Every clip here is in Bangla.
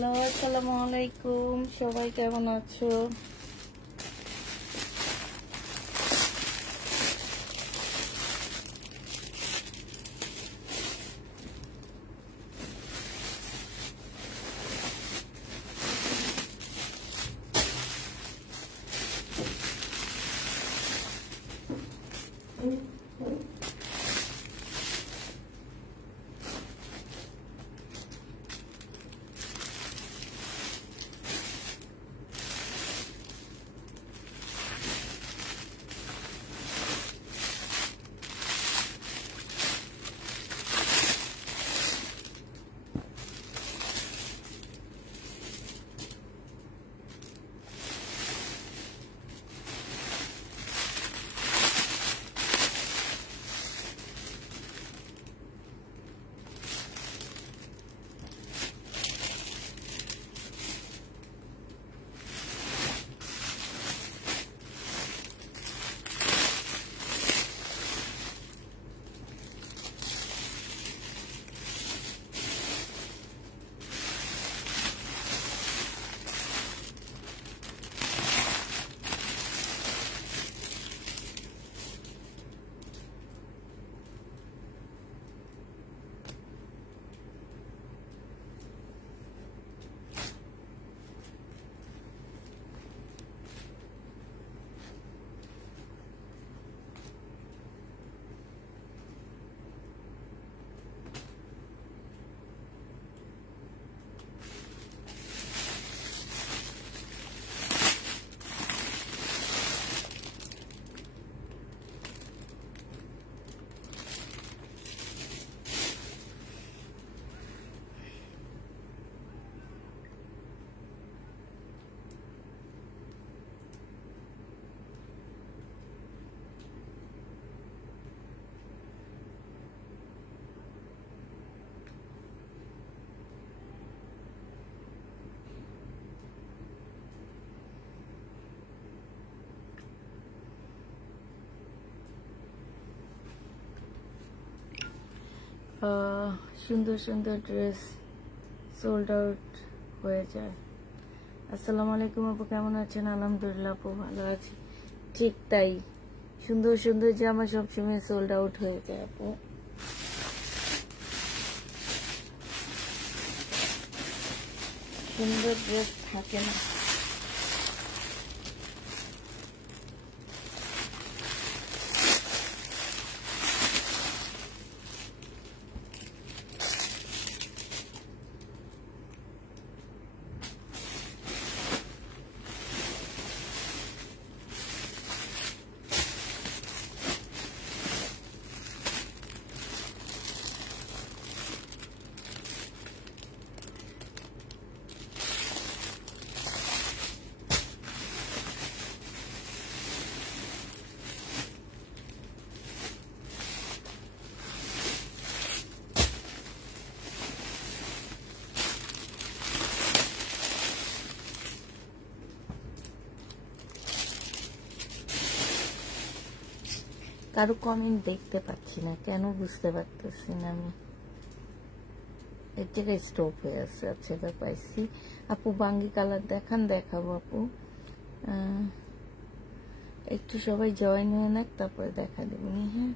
হ্যালো, আসসালামু আলাইকুম। সবাই কেমন আছো? সুন্দর সুন্দর ড্রেস সোল্ড আউট হয়ে যায়। আসসালামু আলাইকুম আপু, কেমন আছেন? আলহামদুলিল্লাহ আপু, ভালো আছি। ঠিক তাই, সুন্দর সুন্দর জামা সবসময় সোল্ড আউট হয়ে যায় আপু। সুন্দর ড্রেস থাকে না। কারো কমেন্ট দেখতে পাচ্ছি না, কেন বুঝতে পারতেছি না। আমি এর জায়গায় স্টপ হয়ে আছে। আচ্ছা, এটা পাইছি। আপু বাঙ্গি কালার দেখান, দেখাবো আপু। একটু সবাই জয়েন হয়ে নাক, তারপরে দেখা দেবনি। হ্যাঁ,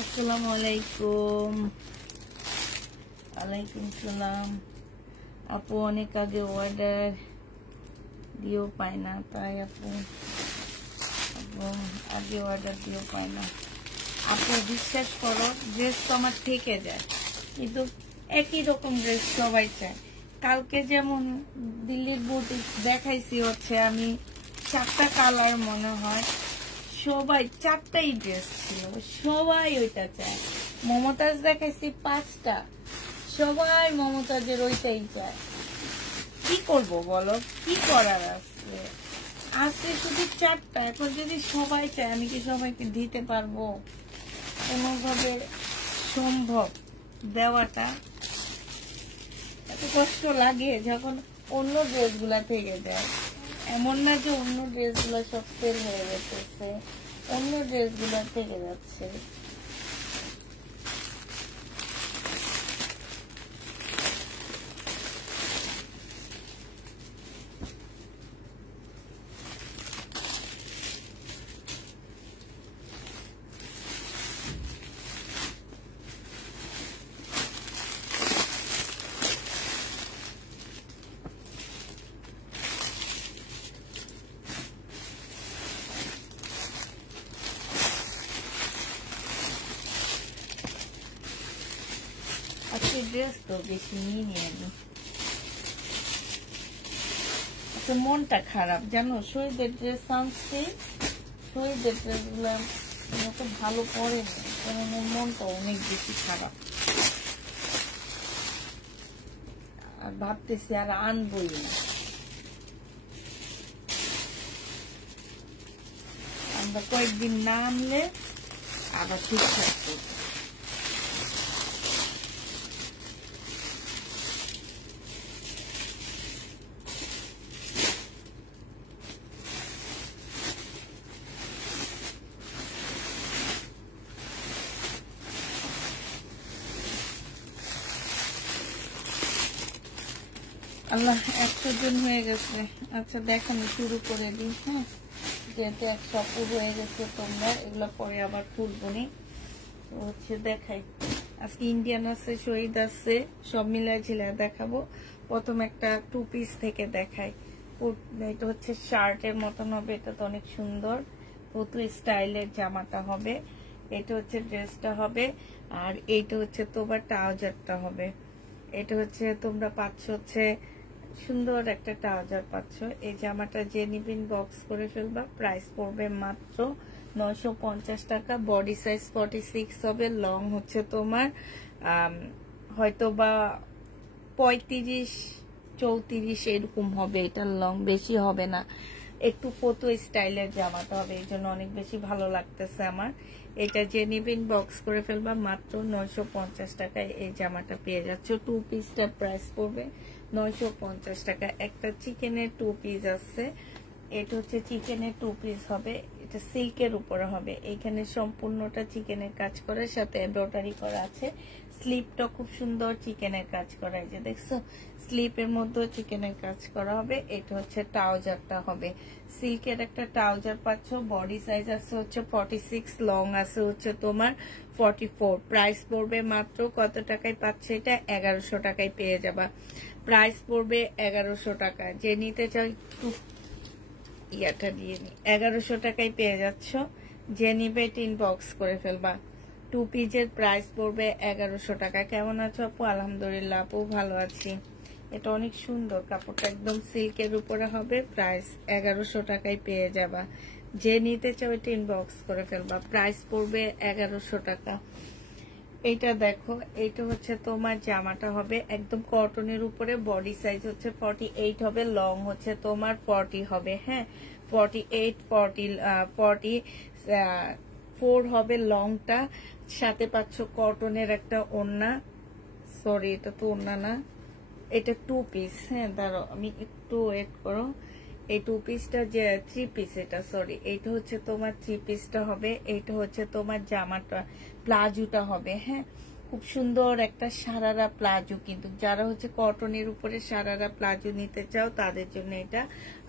আসসালামু আলাইকুম। ওয়ালাইকুম সালাম আপু, অনেক আগে অর্ডার দিয়েও পায় না, তাই আপু আগে অর্ডার দিয়েও পায় না। আপু বিশ্বাস করো, ড্রেস তো আমার থেকে যায়, কিন্তু একই রকম ড্রেস সবাই চায়। কালকে যেমন দিল্লির বুটিক দেখাইছি, হচ্ছে আমি 4টা কালার মনে হয়, সবাই 4টাই ড্রেস ছিল, সবাই ওইটা চায়। মমতাজ দেখাইছি 5টা, সবাই মমতাজের ওইটাই চায়। কি করব বলো, কি করার আছে? আছে শুধু 4টা। এখন যদি সবাই চায়, আমি কি সবাইকে দিতে পারবো? কোনোভাবে সম্ভব দেওয়াটা? এত কষ্ট লাগে যখন অন্য ড্রেসগুলা থেকে যায়। এমন না যে অন্য ড্রেসগুলো সব সেল হয়ে গেছে, অন্য ড্রেসগুলো থেকে যাচ্ছে। আজকে ড্রেস তো বেশি নিয়ে নি, মনটা খারাপ জানো। শহীদের ড্রেস আনছি, শহীদের ড্রেস গুলো তো ভালো পড়েনি, কারণ মনটা অনেক বেশি খারাপ। আর ভাবতেছি আর আনবই না, আমরা কয়েকদিন না আনলে আবার ঠিকঠাক করবো। আল্লাহ 100 জন হয়ে গেছে। আচ্ছা দেখানো শুরু করে দিই। হ্যাঁ, যেহেতু 100 অপুর হয়ে গেছে, তোমরা এগুলো পরে আবার খুলবো নি। হচ্ছে দেখাই, আজকে ইন্ডিয়ান আছে, শহীদ আছে, সব মিলাই ঝিলায় দেখাবো। প্রথম একটা 2 পিস থেকে দেখাই। এটা হচ্ছে শার্টের মতন হবে, এটা তো অনেক সুন্দর পুতু স্টাইলের জামাটা হবে। এটা হচ্ছে ড্রেসটা হবে, আর এইটা হচ্ছে তোমার ট্রাউজারটা হবে। এটা হচ্ছে তোমরা পাচ্ছ হচ্ছে সুন্দর একটা ট্রাউজার পাচ্ছ। এই জামাটা যে নিবেন বক্স করে ফেলবা, প্রাইস পড়বে মাত্র 950 টাকা। বডি সাইজ 46 হবে, লং হচ্ছে তোমার হয়তো বা 35-34 এরকম হবে। এটার লং বেশি হবে না, একটু ফটো স্টাইলের জামাটা হবে, এই জন্য অনেক বেশি ভালো লাগতেছে আমার। এটা যে নিবেন বক্স করে ফেলবা, মাত্র 950 টাকায় এই জামাটা পেয়ে যাচ্ছ। 2 পিসটার প্রাইস পড়বে 950 টাকা। একটা চিকেনের 2 পিস আছে, এটা হচ্ছে চিকেনের 2 পিস হবে, এটা সিল্কের উপরে হবে। এখানে সম্পূর্ণটা চিকেনের কাজ করা, সাথে এমব্রয়ডারি করা আছে। স্লিপটা খুব সুন্দর চিকেনের কাজ করা, এই যে দেখছো স্লিপের মধ্যে চিকেনের কাজ করা হবে। এটা হচ্ছে ট্রাউজারটা হবে, সিল্কের একটা ট্রাউজার পাচ্ছ। বডি সাইজ আছে হচ্ছে 46, লং আছে হচ্ছে তোমার 44। প্রাইস পড়বে মাত্র কত টাকায় পাচ্ছে এটা? 1100 টাকায় পেয়ে যাবা। প্রাইস পড়বে 1100 টাকা। যে নিতে চাও একটু ইয়াটা দিয়ে নি, 1100 টাকায় পেয়ে যাচ্ছ। যে নিবে টিন বক্স করে ফেলবা। 2 পিসের প্রাইস পড়বে 1100 টাকা। কেমন আছো আপু? আলহামদুলিল্লাহ আপু ভালো আছি। এটা অনেক সুন্দর, কাপড়টা একদম সিল্কের উপরে হবে। প্রাইস 1100 টাকায় পেয়ে যাবা। যে নিতে চাও টিন বক্স করে ফেলবা। প্রাইস পড়বে 1100 টাকা। এইটা দেখো, এইটা হচ্ছে তোমার জামাটা হবে একদম কটনের উপরে। বডি সাইজ হচ্ছে 48 হবে, লং হচ্ছে তোমার 40 হবে। হ্যাঁ, 48 44 হবে লংটা। সাথে পাচ্ছ কটনের একটা ওড়না, সরি এটা তো ওড়না না, এটা 2 পিস। হ্যাঁ দাঁড়াও আমি একটু ওয়েট করো। এই 2 পিসটা যে 3 পিস, এটা সরি, এইটা হচ্ছে তোমার 3 পিসটা হবে। এইটা হচ্ছে তোমার জামাটা, প্লাজোটা হবে। হ্যাঁ, খুব সুন্দর একটা সারারা প্লাজো, কিন্তু যারা হচ্ছে কটনের উপরে সারারা প্লাজো নিতে চাও তাদের জন্য এটা।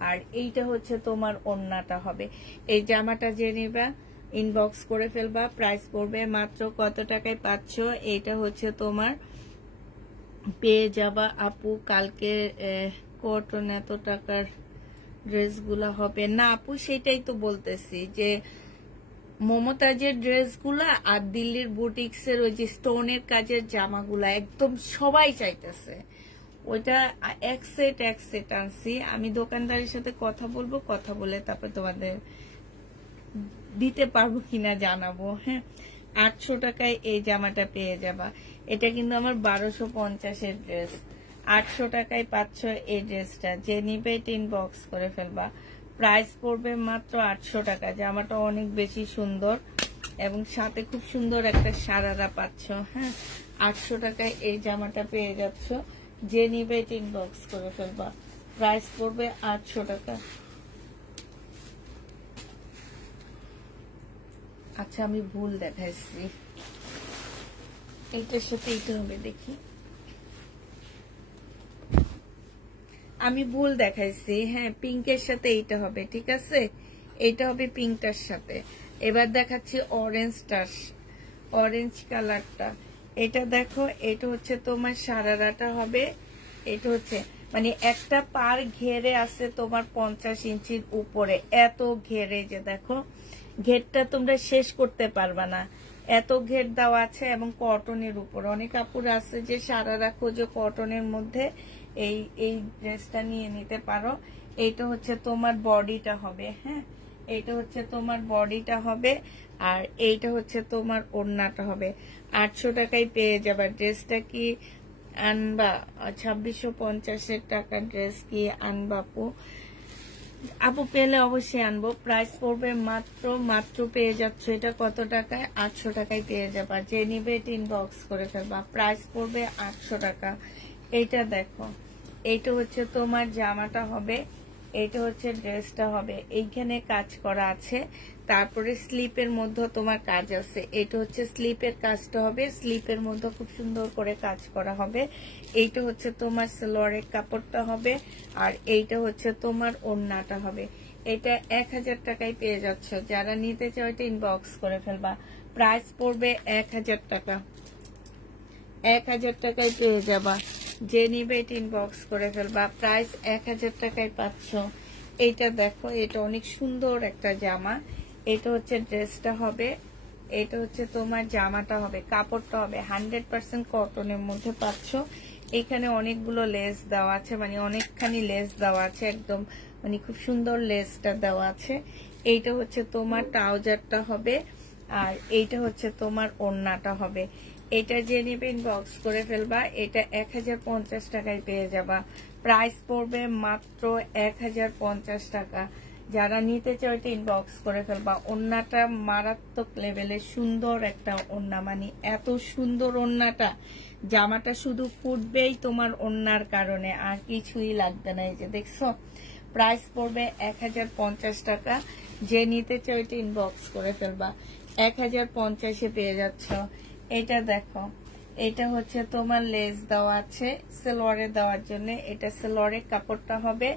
আর এইটা হচ্ছে তোমার ওড়নাটা হবে। এই জামাটা যে নিবা ইনবক্স করে ফেলবা। প্রাইস পড়বে মাত্র কত টাকায় পাচ্ছ? এইটা হচ্ছে তোমার পেয়ে যাবা আপু কালকে। কটন এত টাকার ড্রেসগুলা হবে না আপু, সেটাই তো বলতেছি যে মমতাজের ড্রেসগুলা আর দিল্লির বুটিক্সের ওই যে স্টোনের কাজের জামাগুলা একদম সবাই চাইতেছে। ওইটা এক সেট আনছি। আমি দোকানদারের সাথে কথা বলবো, কথা বলে তারপর তোমাদের দিতে পারবো কিনা জানাবো। হ্যাঁ, 800 টাকায় এই জামাটা পেয়ে যাবা। এটা কিন্তু আমার 1250-এর ড্রেস, 800 টাকায় পাচ্ছ এই ড্রেসটা। যে নিবে টিন বক্স করে ফেলবা। প্রাইস পড়বে মাত্র 800 টাকা। জামাটা অনেক বেশি সুন্দর এবং সাথে খুব সুন্দর একটা সারারা পাচ্ছ। হ্যাঁ, 800 টাকায় এই জামাটা পেয়ে যাচ্ছ। যে নিবে ইনবক্স করে ফেলবা। প্রাইস পড়বে 800 টাকা। আচ্ছা আমি ভুল দেখাইছি, এইটার সাথে এইটা হবে, দেখি আমি ভুল দেখাইছি। হ্যাঁ পিঙ্কের সাথে এইটা হবে, ঠিক আছে এইটা হবে পিঙ্কটার সাথে। এবার দেখাচ্ছি অরেঞ্জটার, অরেঞ্জ কালারটা। এটা দেখো, এটা হচ্ছে তোমার সারারাটা হবে। এটা হচ্ছে মানে একটা পার ঘেরে আছে তোমার 50 ইঞ্চির উপরে, এত ঘেরে যে দেখো ঘেরটা তোমরা শেষ করতে পারবা না, এত ঘের দেওয়া আছে। এবং কটনের উপর অনেক কাপড় আছে যে সারারা খোঁজো কটনের মধ্যে, এই এই ড্রেসটা নিয়ে নিতে পারো। এইটা হচ্ছে তোমার বডিটা হবে, হ্যাঁ এইটা হচ্ছে তোমার বডিটা হবে, আর এইটা হচ্ছে তোমার ওড়নাটা হবে। 800 টাকায় পেয়ে যাবা। ড্রেসটা কি আনবা? 2650 টাকা ড্রেস কি আনবা আপু? আপু পেলে অবশ্যই আনবো। প্রাইস পড়বে মাত্র পেয়ে যাচ্ছ এটা কত টাকায়? 800 টাকায় পেয়ে যাবা। যে নিবে ইনবক্স করে ফেলবা। প্রাইস পড়বে 800 টাকা। এইটা দেখো, এইটা হচ্ছে তোমার জামাটা হবে, এইটা হচ্ছে ড্রেসটা হবে। এইখানে কাজ করা আছে, তারপরে স্লিপের মধ্যে তোমার কাজ আছে। এটা হচ্ছে স্লিপের কাজটা হবে, স্লিপের মধ্যে খুব সুন্দর করে কাজ করা হবে। এইটা হচ্ছে তোমার সালোয়ারের কাপড়টা হবে, আর এইটা হচ্ছে তোমার ওড়নাটা হবে। এটা 1000 টাকায় পেয়ে যাচ্ছ। যারা নিতে চাও এটা ইনবক্স করে ফেলবা। প্রাইস পড়বে 1000 টাকা। 1000 টাকায় পেয়ে যাবা। যে নিবে এটা ইনবক্স করে ফেলবা। প্রাইস 1000 টাকায় পাচ্ছ। এইটা দেখো, এটা অনেক সুন্দর একটা জামা। এটা হচ্ছে ড্রেসটা হবে, এটা হচ্ছে তোমার জামাটা হবে, কাপড়টা হবে 100% কটনের মধ্যে পাচ্ছ। এখানে অনেকগুলো লেস দেওয়া আছে, মানে অনেকখানি লেস দেওয়া আছে, একদম মানে খুব সুন্দর লেসটা দেওয়া আছে। এইটা হচ্ছে তোমার ট্রাউজারটা হবে, আর এইটা হচ্ছে তোমার ওড়নাটা হবে। এটা যে নেবে ইনবক্স করে ফেলবা। এটা 1050 টাকায় পেয়ে যাবা। প্রাইস পড়বে মাত্র 1050 টাকা। যারা নিতে চাও এটা ইনবক্স করে ফেলবা। ওড়নাটা মারাত্মক লেভেলের সুন্দর একটা ওড়না, মানে এত সুন্দর ওড়নাটা, জামাটা শুধু ফুটবেই তোমার ওড়নার কারণে, আর কিছুই লাগবে না। এই যে দেখছো, প্রাইস পড়বে 1050 টাকা। যে নিতে চাও এটা ইনবক্স করে ফেলবা। 1050-এ পেয়ে যাচ্ছ। এটা দেখো, এটা হচ্ছে তোমার লেস দেওয়া আছে সালোয়ারে দেওয়ার জন্য। এটা সালোয়ারের কাপড়টা হবে,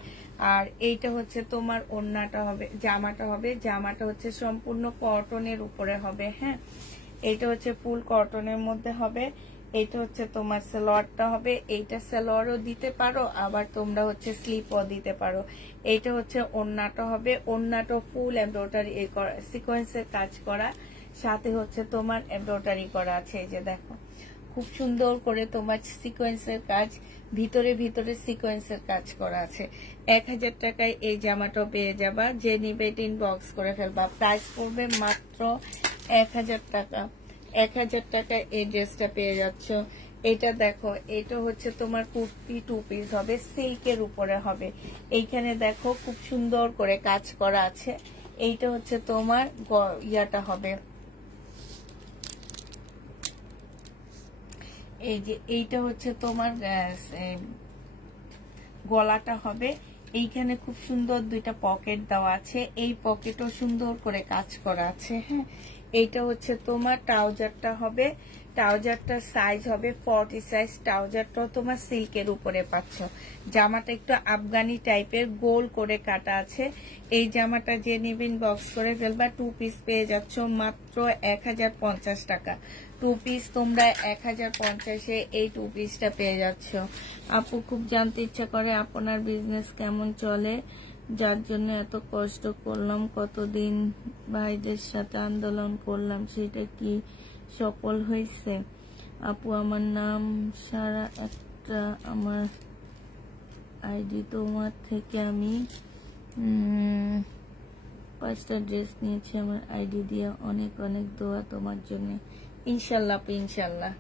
আর এইটা হচ্ছে তোমার ওড়নাটা হবে, জামাটা হবে। জামাটা হচ্ছে সম্পূর্ণ কটনের উপরে হবে, হ্যাঁ এইটা হচ্ছে ফুল কটনের মধ্যে হবে। এইটা হচ্ছে তোমার সালোয়ারটা হবে। এইটা সালোয়ারও দিতে পারো, আবার তোমরা হচ্ছে স্লিপও দিতে পারো। এইটা হচ্ছে ওড়নাটা হবে। ওড়নাটা ফুল এমব্রয়ডারি সিকোয়েন্সের কাজ করা, সাথে হচ্ছে তোমার এমব্রয়ডারি করা আছে। এই যে দেখো, খুব সুন্দর করে তোমার সিকোয়েন্সের কাজ, ভিতরে ভিতরে সিকোয়েন্সের কাজ করা আছে। 1000 টাকায় এই জামাটাও পেয়ে যাবা। যে নিবে ইনবক্স করে ফেলবা। প্রাইস পড়বে মাত্র 1000 টাকা। 1000 টাকায় এই ড্রেসটা পেয়ে যাচ্ছ। এটা দেখো, এটা হচ্ছে তোমার কুর্তি 2 পিস হবে, সিল্কের উপরে হবে। এইখানে দেখো খুব সুন্দর করে কাজ করা আছে। এইটা হচ্ছে তোমার ইয়াটা হবে, এই যে এইটা হচ্ছে তোমার গলাটা হবে। এইখানে খুব সুন্দর 2টা পকেট দেওয়া আছে, এই পকেটও সুন্দর করে কাজ করা আছে, হ্যাঁ এইটা হচ্ছে তোমার ট্রাউজারটা হবে। ট্রাউজারটার সাইজ হবে 40 সাইজ। ট্রাউজারটাও তোমার সিল্কের উপরে পাচ্ছ। জামাটা একটু আফগানি টাইপের গোল করে কাটা আছে। এই জামাটা যে নিবেন বক্স করে ফেলবা। 2 পিস পেয়ে যাচ্ছ মাত্র 1050 টাকা। 2 পিস তোমরা 1050-এ এই 2 পিসটা পেয়ে যাচ্ছ। আপু খুব জানতে ইচ্ছা করে আপনার বিজনেস কেমন চলে, যার জন্য এত কষ্ট করলাম, কতদিন ভাইদের সাথে আন্দোলন করলাম, সেটা কি সফল হয়েছে? আপু আমার নাম সারা, একটা আমার আইডি, তোমার থেকে আমি 5টা ড্রেস নিয়েছি আমার আইডি দিয়ে। অনেক অনেক দোয়া তোমার জন্য। ইনশাল্লাহ আপু, ইনশাল্লাহ।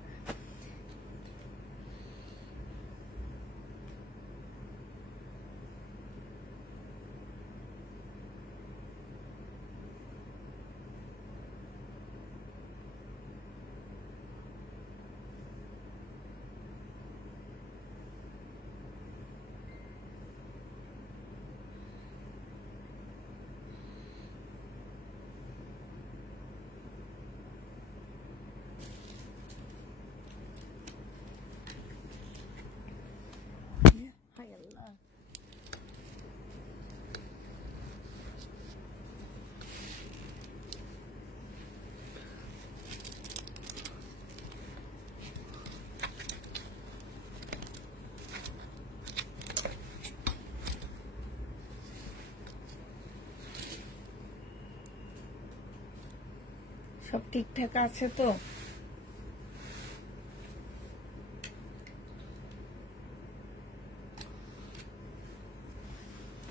সব ঠিকঠাক আছে তো?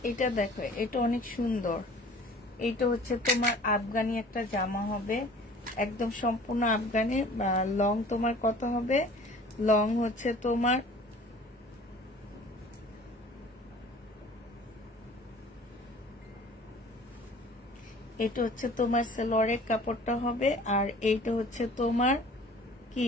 এটা দেখো, এটা অনেক সুন্দর। এটা হচ্ছে তোমার আফগানি একটা জামা হবে, একদম সম্পূর্ণ আফগানি। লং তোমার কত হবে? লং হচ্ছে তোমার এটা হচ্ছে তোমার সেলোয়ারের কাপড়টা হবে, আর এইটা হচ্ছে তোমার কি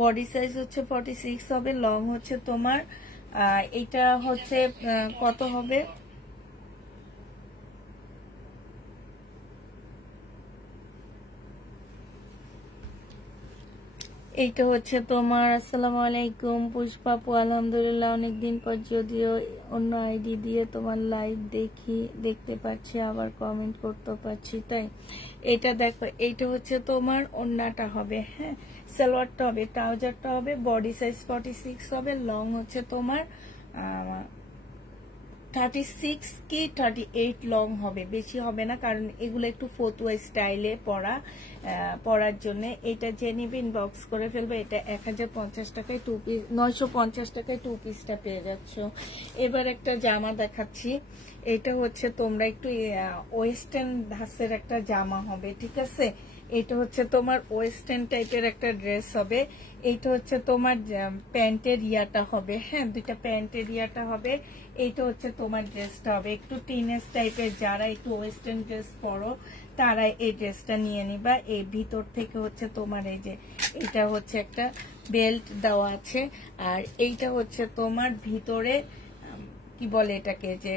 বডি সাইজ হচ্ছে 46 হবে, লং হচ্ছে তোমার এটা হচ্ছে কত হবে? এইটা হচ্ছে তোমার, আসসালামু আলাইকুম পুষ্পাপু, আলহামদুলিল্লাহ অনেকদিন পর, যদিও অন্য আইডি দিয়ে তোমার লাইভ দেখতে পাচ্ছি, আবার কমেন্ট করতে পারছি। তাই এটা দেখো, এইটা হচ্ছে তোমার ওন্নাটা হবে, হ্যাঁ সালোয়ারটা হবে, ট্রাউজারটা হবে, বডি সাইজ 46 হবে, লং হচ্ছে তোমার 36 কি 38 লং হবে, বেশি হবে না, কারণ এগুলো একটু ফতুয়া স্টাইলে পরার জন্য। এটা যে নিবে ইনবক্স করে ফেলবে। এটা 1050 টাকায় 2 পিস, 950 টাকায় 2 পিসটা পেয়ে যাচ্ছ। এবার একটা জামা দেখাচ্ছি। এটা হচ্ছে তোমরা একটু ওয়েস্টার্ন ধাঁচের একটা জামা হবে, ঠিক আছে? এটা হচ্ছে তোমার ওয়েস্টার্ন টাইপের একটা ড্রেস হবে। এইটা হচ্ছে তোমার প্যান্টের ইয়াটা হবে, হ্যাঁ দুইটা প্যান্টের ইয়াটা হবে। এইটা হচ্ছে তোমার ড্রেসটা হবে একটু টিনেজ টাইপের। যারা একটু ওয়েস্টার্ন ড্রেস পরো তারা এই ড্রেসটা নিয়ে নিবা। এই ভিতর থেকে হচ্ছে তোমার এই যে এটা হচ্ছে একটা বেল্ট দেওয়া আছে, আর এইটা হচ্ছে তোমার ভিতরে কি বলে এটাকে, যে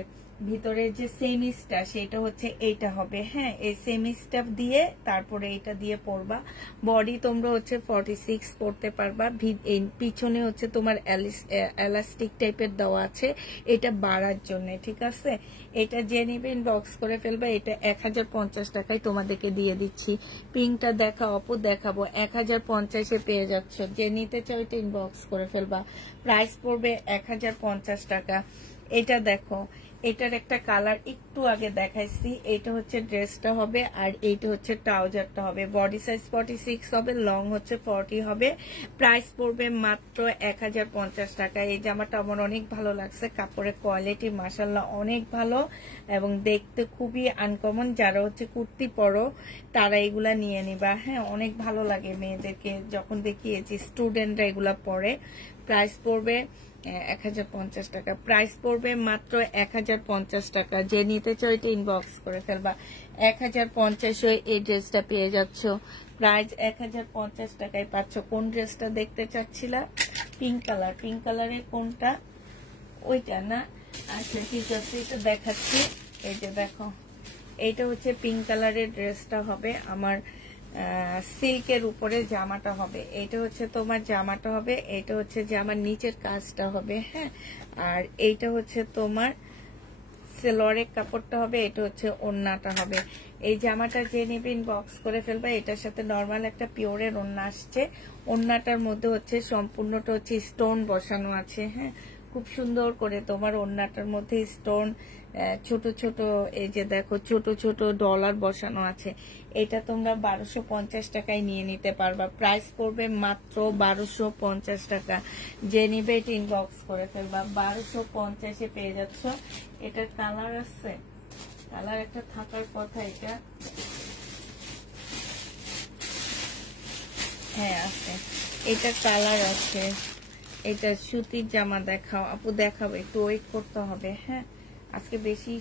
ভিতরে যে সেমিসটা সেটা হচ্ছে এইটা হবে, হ্যাঁ এই সেমিসটা দিয়ে তারপরে এটা দিয়ে পরবা। বডি তোমরা হচ্ছে 46 পরতে পারবা। পিছনে হচ্ছে তোমার এলাস্টিক টাইপের দেওয়া আছে, এটা বাড়ার জন্য, ঠিক আছে? এটা যে নিবে ইনবক্স করে ফেলবা। এটা 1050 টাকায় তোমাদেরকে দিয়ে দিচ্ছি। পিঙ্কটা দেখা অপু দেখাবো, 1050-এ পেয়ে যাচ্ছ। যে নিতে চাও এটা ইনবক্স করে ফেলবা। প্রাইস পড়বে 1050 টাকা। এটা দেখো, এটার একটা কালার একটু আগে দেখাইছি। এটা হচ্ছে ড্রেসটা হবে, আর এইটা হচ্ছে ট্রাউজারটা হবে। বডি সাইজ 46 হবে, লং হচ্ছে 40 হবে। প্রাইস পড়বে মাত্র 1050 টাকা। এই জামাটা আমার অনেক ভালো লাগছে, কাপড়ের কোয়ালিটি মাশাআল্লাহ অনেক ভালো এবং দেখতে খুবই আনকমন। যারা হচ্ছে কুর্তি পরো তারা এগুলা নিয়ে নিবা, হ্যাঁ অনেক ভালো লাগে মেয়েদেরকে যখন দেখিয়েছি, স্টুডেন্টরা এগুলা পরে। প্রাইস পড়বে 1050 টাকা। প্রাইস পড়বে মাত্র 1050 টাকা। যে নিতে চাও এটা ইনবক্স করে ফেলবা। 1050 এই ড্রেসটা পেয়ে যাচ্ছ। প্রাইস 1050 টাকায় পাচ্ছ। কোন ড্রেসটা দেখতে চাচ্ছিলা? Pink colour. পিঙ্ক কালারের কোনটা? ওইটা না? আচ্ছা ঠিক আছে, এটা দেখাচ্ছি। এই যে দেখো, এইটা হচ্ছে পিঙ্ক কালারের ড্রেসটা হবে আমার, সিল্কের উপরে জামাটা হবে। এটা হচ্ছে তোমার জামাটা হবে, এটা হচ্ছে জামার নিচের কাজটা হবে, হ্যাঁ আর এইটা হচ্ছে তোমার সেলোয়ারের কাপড়টা হবে, এটা হচ্ছে ওড়নাটা হবে। এই জামাটা যে নেবে ইনবক্স করে ফেলবে। এটার সাথে নরমাল একটা পিওরের ওড়না আসছে। ওড়নাটার মধ্যে হচ্ছে সম্পূর্ণটা হচ্ছে স্টোন বসানো আছে, হ্যাঁ খুব সুন্দর করে তোমার ওড়নাটার মধ্যে স্টোন ছোট ছোট, এই যে দেখো ছোট ছোট ডলার বসানো আছে। এটা তোমরা 1250 টাকায় নিয়ে নিতে পারবা। প্রাইস পড়বে মাত্র 1250 টাকা। যে নিবে এটা ইনবক্স করে ফেলবা। 1250-এ পেয়ে যাচ্ছ। এটার কালার আছে, কালার একটা থাকার কথা, এটা হ্যাঁ আছে, এটা কালার আছে। এটা সুতির জামা দেখাও আপু, দেখাবো একটু ওয়েট করতে হবে, হ্যাঁ আজকে বেশি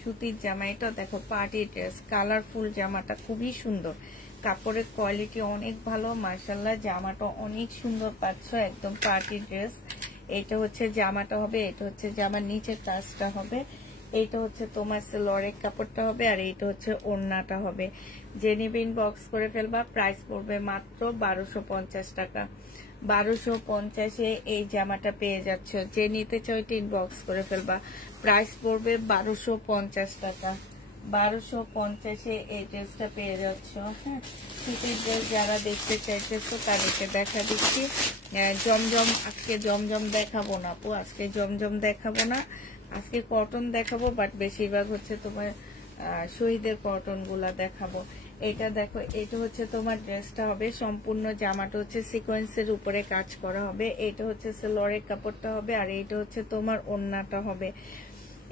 সুতির জামা। এটা দেখো পার্টি ড্রেস, কালারফুল জামাটা খুবই সুন্দর, কাপড়ের কোয়ালিটি অনেক ভালো মাশাআল্লাহ। জামাটা অনেক সুন্দর পাচ্ছ, একদম পার্টি ড্রেস। এটা হচ্ছে জামাটা হবে, এটা হচ্ছে জামার নিচের কাজটা হবে, এইটা হচ্ছে তোমার সেলোয়ারের কাপড়টা হবে, আর এইটা হচ্ছে ওড়নাটা হবে। যে নিবে ইনবক্স করে ফেলবা। প্রাইস পড়বে মাত্র 1250 টাকা। 1250-এ এই জামাটা পেয়ে যাচ্ছ। যে নিতে চাও এটা ইনবক্স করে ফেলবা। প্রাইস পড়বে 1250 টাকা। 1250-এ এই ড্রেসটা পেয়ে যাচ্ছ। হ্যাঁ, শীতের ড্রেস যারা দেখতে চাইতেছো তাদেরকে দেখা দিচ্ছি। জমজম, আজকে জমজম দেখাবো না আপু, আজকে জমজম দেখাবো না, আজকে কটন দেখাবো, বাট বেশিরভাগ হচ্ছে তোমার শহীদের কটন গুলা দেখাবো। এটা দেখো, এটা হচ্ছে তোমার ড্রেসটা হবে, সম্পূর্ণ জামাটা হচ্ছে সিকোয়েন্সের উপরে কাজ করা হবে। এটা হচ্ছে সেলোয়ারের কাপড়টা হবে, আর এটা হচ্ছে তোমার ওড়নাটা হবে।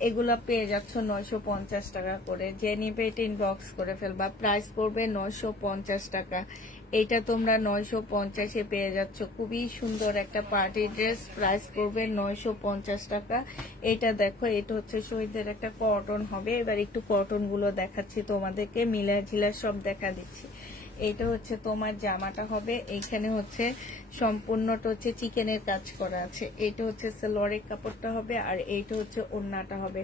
এগুলা পেয়ে যাচ্ছ 950 টাকা করে। যে নিবে এটা ইনবক্স করে ফেলবা, প্রাইস পড়বে 950 টাকা। এটা তোমরা 950-এ পেয়ে যাচ্ছ, খুবই সুন্দর একটা পার্টি ড্রেস, প্রাইস পড়বে 950 টাকা। এটা দেখো, এটা হচ্ছে শহীদের একটা কটন হবে। এবার একটু কটন গুলো দেখাচ্ছি তোমাদেরকে, মিলা ঝিলা সব দেখা দিচ্ছি। এটা হচ্ছে তোমার জামাটা হবে, এইখানে হচ্ছে সম্পূর্ণটা হচ্ছে চিকেনের কাজ করা আছে। এটা হচ্ছে সেলোয়ারের কাপড়টা হবে, আর এইটা হচ্ছে ওড়নাটা হবে।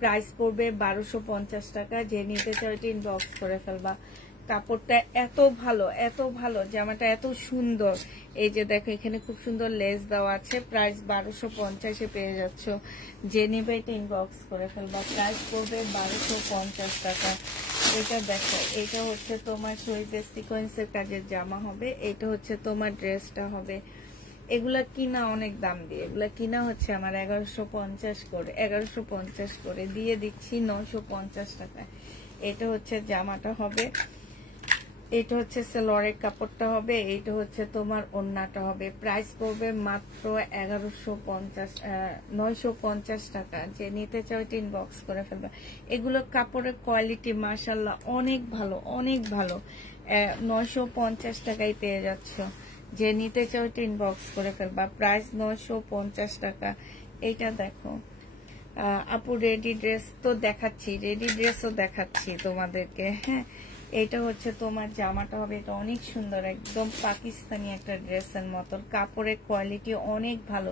প্রাইস পড়বে 1250 টাকা। যে নিতে চাও এটা ইনবক্স করে ফেলবা। কাপড়টা এত ভালো, এত ভালো, জামাটা এত সুন্দর। এই যে দেখো, এখানে খুব সুন্দর লেস দেওয়া আছে। প্রাইস 1250-এ পেয়ে যাচ্ছ। যে নিবে এটা ইনবক্স করে ফেলবা, প্রাইস পড়বে 1250 টাকা। এটা দেখো, এটা হচ্ছে তোমার শহীদের সিকোয়েন্সের কাজের জামা হবে। এটা হচ্ছে তোমার ড্রেসটা হবে। এগুলা কিনা অনেক দাম দিয়ে, এগুলা কিনা হচ্ছে আমার 1150 করে দিয়ে দিচ্ছি 950 টাকায়। এটা হচ্ছে জামাটা হবে, এটা হচ্ছে সেলোয়ারের কাপড়টা হবে, এইটা হচ্ছে তোমার ওড়নাটা হবে। প্রাইস পড়বে মাত্র 950 টাকা। যে নিতে চাও এটা ইনবক্স করে ফেলবে। এগুলো কাপড়ের কোয়ালিটি মাশাআল্লাহ অনেক ভালো, অনেক ভালো। 950 টাকায় পেয়ে যাচ্ছ। যে নিতে চাও এটা ইনবক্স করে ফেলবা, প্রাইস 950 টাকা। এইটা দেখো আপু, রেডি ড্রেস তো দেখাচ্ছি, রেডি ড্রেসও দেখাচ্ছি তোমাদেরকে। হ্যাঁ, এটা হচ্ছে তোমার জামাটা হবে, এটা অনেক সুন্দর, একদম পাকিস্তানি একটা ড্রেসের মতন। কাপড়ের কোয়ালিটি অনেক ভালো।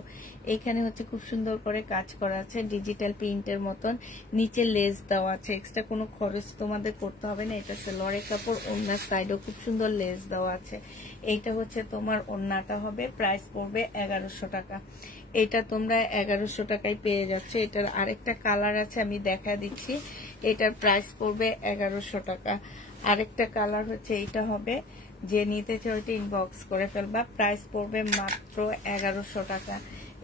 এখানে হচ্ছে খুব সুন্দর করে কাজ করা আছে, ডিজিটাল প্রিন্টের মতন। নিচে লেস দেওয়া আছে, এক্সট্রা কোনো খরচ তোমাদের করতে হবে না। এটা সেলোয়ারের কাপড়, ওড়নার সাইডেও খুব সুন্দর লেস দেওয়া আছে। এইটা হচ্ছে তোমার ওড়নাটা হবে। প্রাইস পড়বে 1100 টাকা। এটা তোমরা 1100 টাকায় পেয়ে যাচ্ছ। এটার আরেকটা কালার আছে, আমি দেখা দিচ্ছি। এটার প্রাইস পড়বে 1100 টাকা। আরেকটা কালার হচ্ছে এইটা হবে। যে নিতে চাও এটা ইনবক্স করে ফেলবা, প্রাইস পড়বে মাত্র 1100 টাকা।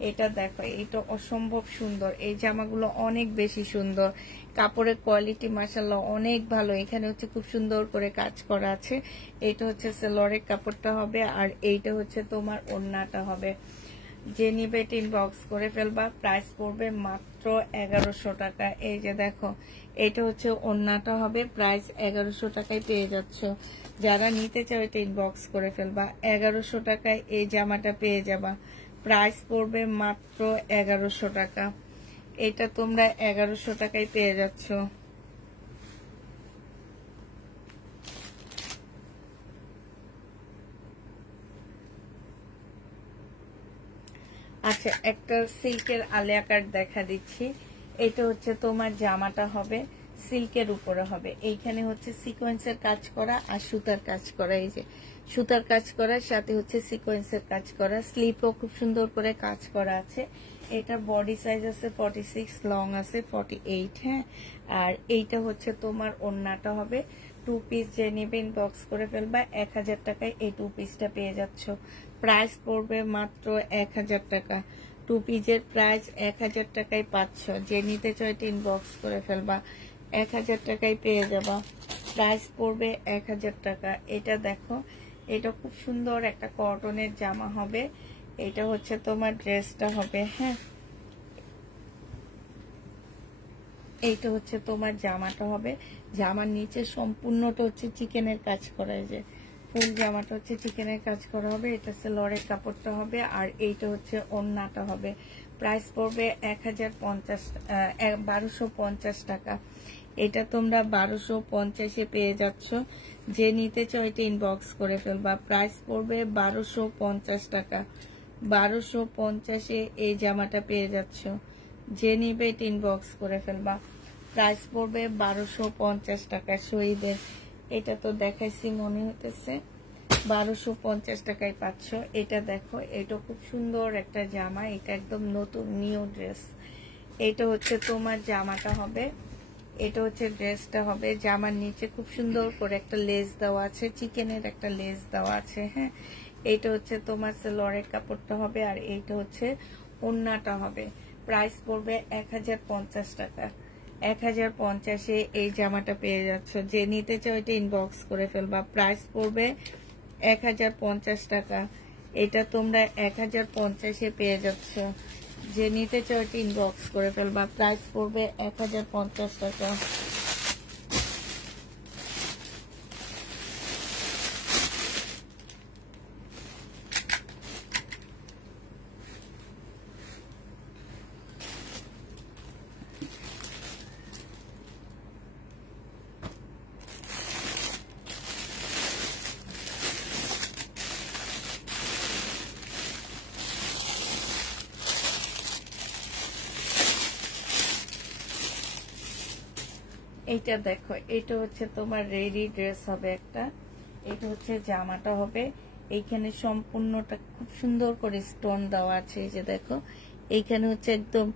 এটা দেখো, এটা অসম্ভব সুন্দর। এই জামাগুলো অনেক বেশি সুন্দর, কাপড়ের কোয়ালিটি মাশাআল্লাহ অনেক ভালো। এখানে হচ্ছে খুব সুন্দর করে কাজ করা আছে। এইটা হচ্ছে সেলোয়ারের কাপড়টা হবে, আর এইটা হচ্ছে তোমার ওড়নাটা হবে। যে নিবে এটা ইনবক্স করে ফেলবা, প্রাইস পড়বে মাত্র 1100 টাকা। এই যে দেখো, এটা হচ্ছে ওড়নাটা হবে, প্রাইস 1100 টাকায় পেয়ে যাচ্ছ। যারা নিতে চাও এটা ইনবক্স করে ফেলবা, 1100 টাকায় এই জামাটা পেয়ে যাবা। প্রাইস পড়বে মাত্র 1100 টাকা। এটা তোমরা 1100 টাকায় পেয়ে যাচ্ছ। আচ্ছা, একটা সিল্কের আলিয়া কাট দেখা দিচ্ছি। এটা হচ্ছে তোমার জামাটা হবে, সিল্কের উপরে হবে। এইখানে হচ্ছে সিকোয়েন্সের কাজ করা আর সুতার কাজ করা। এই যে সুতার কাজ করার সাথে হচ্ছে সিকোয়েন্সের কাজ করা। স্লিপও খুব সুন্দর করে কাজ করা আছে। এটার বডি সাইজ আছে 46, লং আছে 48। হ্যাঁ, আর এইটা হচ্ছে তোমার ওড়নাটা হবে। 2 পিস যে নেবে ইনবক্স করে ফেলবা, 1000 টাকায় এই 2 পিসটা পেয়ে যাচ্ছ। প্রাইস পড়বে মাত্র 1000 টাকা। 2 পিসের প্রাইস 1000 টাকায় পাচ্ছ। যে নিতে চাও এটা ইনবক্স করে ফেলবা, 1000 টাকায় পেয়ে যাবা। প্রাইস পড়বে 1000 টাকা। এটা দেখো, এটা খুব সুন্দর একটা কটনের জামা হবে। এটা হচ্ছে তোমার ড্রেসটা হবে। হ্যাঁ, এইটা হচ্ছে তোমার জামাটা হবে। জামার নিচে সম্পূর্ণটা হচ্ছে চিকেনের কাজ করা। যে ফুল জামাটা হচ্ছে চিকেনের কাজ করা হবে। এটা সেলোয়ারের কাপড়টা হবে, আর এইটা হচ্ছে ওড়নাটা হবে। প্রাইস পড়বে 1250 টাকা। এটা তোমরা 1250-এ পেয়ে যাচ্ছ। যে নিতে চাও এটা ইনবক্স করে ফেলবা, প্রাইস পড়বে 1250 টাকা। 1250-এ এই জামাটা পেয়ে যাচ্ছ। যে নিবে এটা ইনবক্স করে ফেলবা, প্রাইস পড়বে 1250 টাকা। শহীদের এটা তো দেখাইছি মনে হতেছে, 1250 টাকায় পাচ্ছ। এটা দেখো, এটা খুব সুন্দর একটা জামা, এটা একদম নতুন নিউ ড্রেস। এটা হচ্ছে তোমার জামাটা হবে। এটা হচ্ছে ড্রেসটা হবে, জামার নিচে খুব সুন্দর করে একটা লেস দেওয়া আছে, চিকেনের একটা লেস দেওয়া আছে। হ্যাঁ, এইটা হচ্ছে তোমার সালোয়ারের কাপড়টা হবে, আর এইটা হচ্ছে ওড়নাটা হবে। প্রাইস পড়বে 1050 টাকা। 1050-এ এই জামাটা পেয়ে যাচ্ছ। যে নিতে চাও এটা ইনবক্স করে ফেলবা। প্রাইস পড়বে 1050 টাকা। এটা তোমরা 1050-এ পেয়ে যাচ্ছ। যে নিতে চাও এটা ইনবক্স করে ফেলবা। প্রাইস পড়বে 1050 টাকা। এইটা দেখো, এটা হচ্ছে তোমার রেডি ড্রেস হবে একটা। এটা হচ্ছে জামাটা হবে। এইখানে সম্পূর্ণটা খুব সুন্দর করে স্টোন দেওয়া আছে। এই যে দেখো, এইখানে হচ্ছে একদম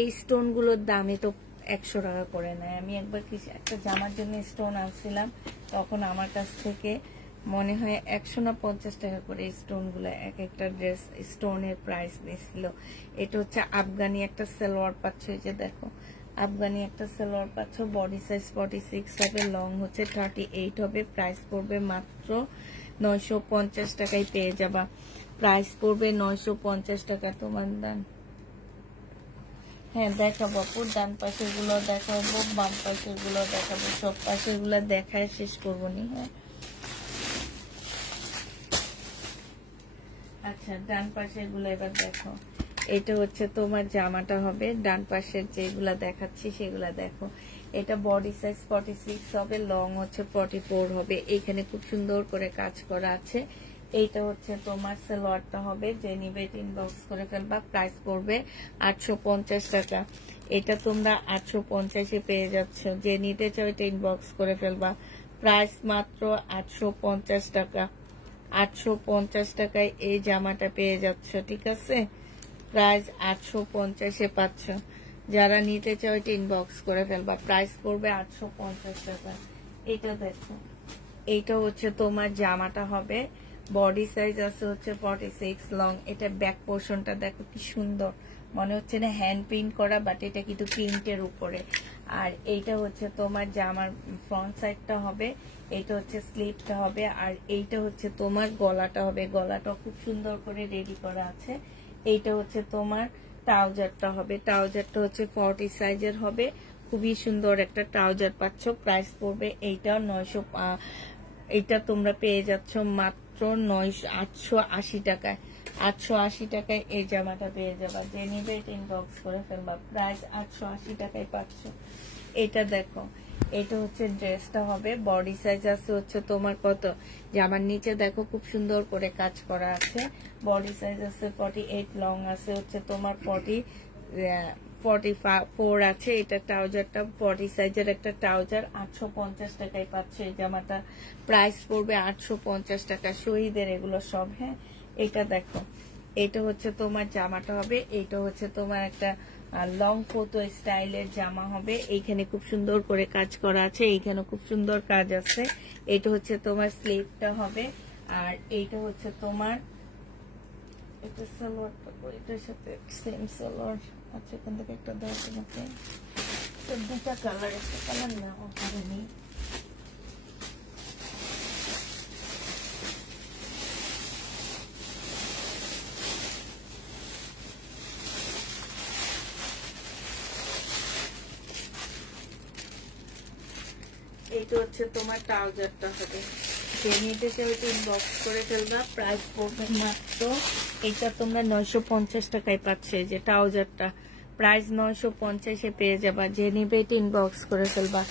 এই স্টোন গুলোর দামই তো 100 টাকা করে নেয়। আমি একবার একটা জামার জন্য স্টোন আনছিলাম, তখন আমার কাছ থেকে মনে হয় 100 না 50 টাকা করে স্টোন গুলো এক একটা ড্রেস স্টোনের প্রাইস দিয়েছিল। এটা হচ্ছে আফগানি একটা সালোয়ার পাচ্ছ। এই যে দেখো, আফগানি একটা সালোয়ার পাচ্ছ। বডি সাইজ 46 হবে, লং হচ্ছে 38 হবে। প্রাইস পড়বে মাত্র 950 টাকায় পেয়ে যাবা। প্রাইস পড়বে 950 টাকা। তোমার দান, হ্যাঁ দেখাবো আপু, ডান পাশের গুলো দেখাবো, বাম পাশের গুলো দেখাবো, সব পাশের গুলো দেখায় শেষ করবো নি। হ্যাঁ, আচ্ছা, ডান পাশের গুলো এবার দেখো। এটা হচ্ছে তোমার জামাটা হবে। ডান পাশের যেগুলা দেখাচ্ছি সেগুলা দেখো। এটা বডি সাইজ 46 হবে, লং হচ্ছে 44 হবে। এইখানে খুব সুন্দর করে কাজ করা আছে। এইটা হচ্ছে তোমার সালোয়ারটা হবে। যে নিবে ইনবক্স করে ফেলবা। প্রাইস পড়বে 850 টাকা। এটা তোমরা 850-এ পেয়ে যাচ্ছ। যে নিতে চাও এটা ইনবক্স করে ফেলবা। প্রাইস মাত্র 850 টাকা। 850 টাকায় এই জামাটা পেয়ে যাচ্ছ। ঠিক আছে, প্রাইস 850-এ পাচ্ছ। যারা নিতে চাও এটা ইনবক্স করে ফেলবা। প্রাইস পড়বে 850 টাকা। এটা দেখো, এইটা হচ্ছে তোমার জামাটা হবে। বডি সাইজ আছে হচ্ছে 46, লং। এটা ব্যাক পোর্শনটা দেখো কি সুন্দর, মনে হচ্ছে না হ্যান্ড প্রিন্ট করা, বাট এটা কিন্তু প্রিন্টের উপরে। আর এইটা হচ্ছে তোমার জামার ফ্রন্ট সাইডটা হবে। এইটা হচ্ছে স্লিভটা হবে, আর এইটা হচ্ছে তোমার গলাটা হবে। গলাটা খুব সুন্দর করে রেডি করা আছে। এইটা হচ্ছে তোমার ট্রাউজারটা হবে। ট্রাউজারটা হচ্ছে 40 সাইজের হবে। খুবই সুন্দর একটা ট্রাউজার পাচ্ছ। প্রাইস পড়বে এইটা 900। এইটা তোমরা পেয়ে যাচ্ছ মাত্র 880 টাকায়। 880 টাকায় এই জামাটা পেয়ে যাবা। যে নিবে এটা ইনবক্স করে ফেলবা। প্রাইস 880 টাকায় পাচ্ছ। এটা দেখো, এটা হচ্ছে ড্রেসটা হবে। বডি সাইজ আছে হচ্ছে তোমার কত, জামার নিচে দেখো খুব সুন্দর করে কাজ করা আছে। বডি সাইজ আছে 48, লং আছে হচ্ছে তোমার 44 আছে। এটা ট্রাউজারটা 40 সাইজের একটা ট্রাউজার। 850 টাকায় পাচ্ছে এই জামাটা। প্রাইস পড়বে 850 টাকা। শহীদের এগুলো সব। হ্যাঁ, এটা দেখো, এটা হচ্ছে তোমার জামাটা হবে। এটা হচ্ছে তোমার একটা লং ফটো স্টাইলের জামা হবে। এইখানে খুব সুন্দর করে কাজ করা আছে, এইখানে খুব সুন্দর কাজ আছে। এটা হচ্ছে তোমার স্লিভটা হবে, আর এইটা হচ্ছে তোমার এটা সালোয়ারটা। এটার সাথে সেম সালোয়ার আছে। এখান থেকে একটা দেওয়া তোমাকে, দুটা কালার, একটা কালার না ওখানে নেই। এইটা হচ্ছে তোমার ট্রাউজারটা হবে। যে নিতে চাও এটা ইনবক্স করে ফেলবা। প্রাইস পড়বে মাত্র, এটা তোমরা 950 টাকায় পাচ্ছে যে ট্রাউজারটা। প্রাইস 950-এ পেয়ে যাবা। যে নিবে এটা ইনবক্স করে ফেলবা।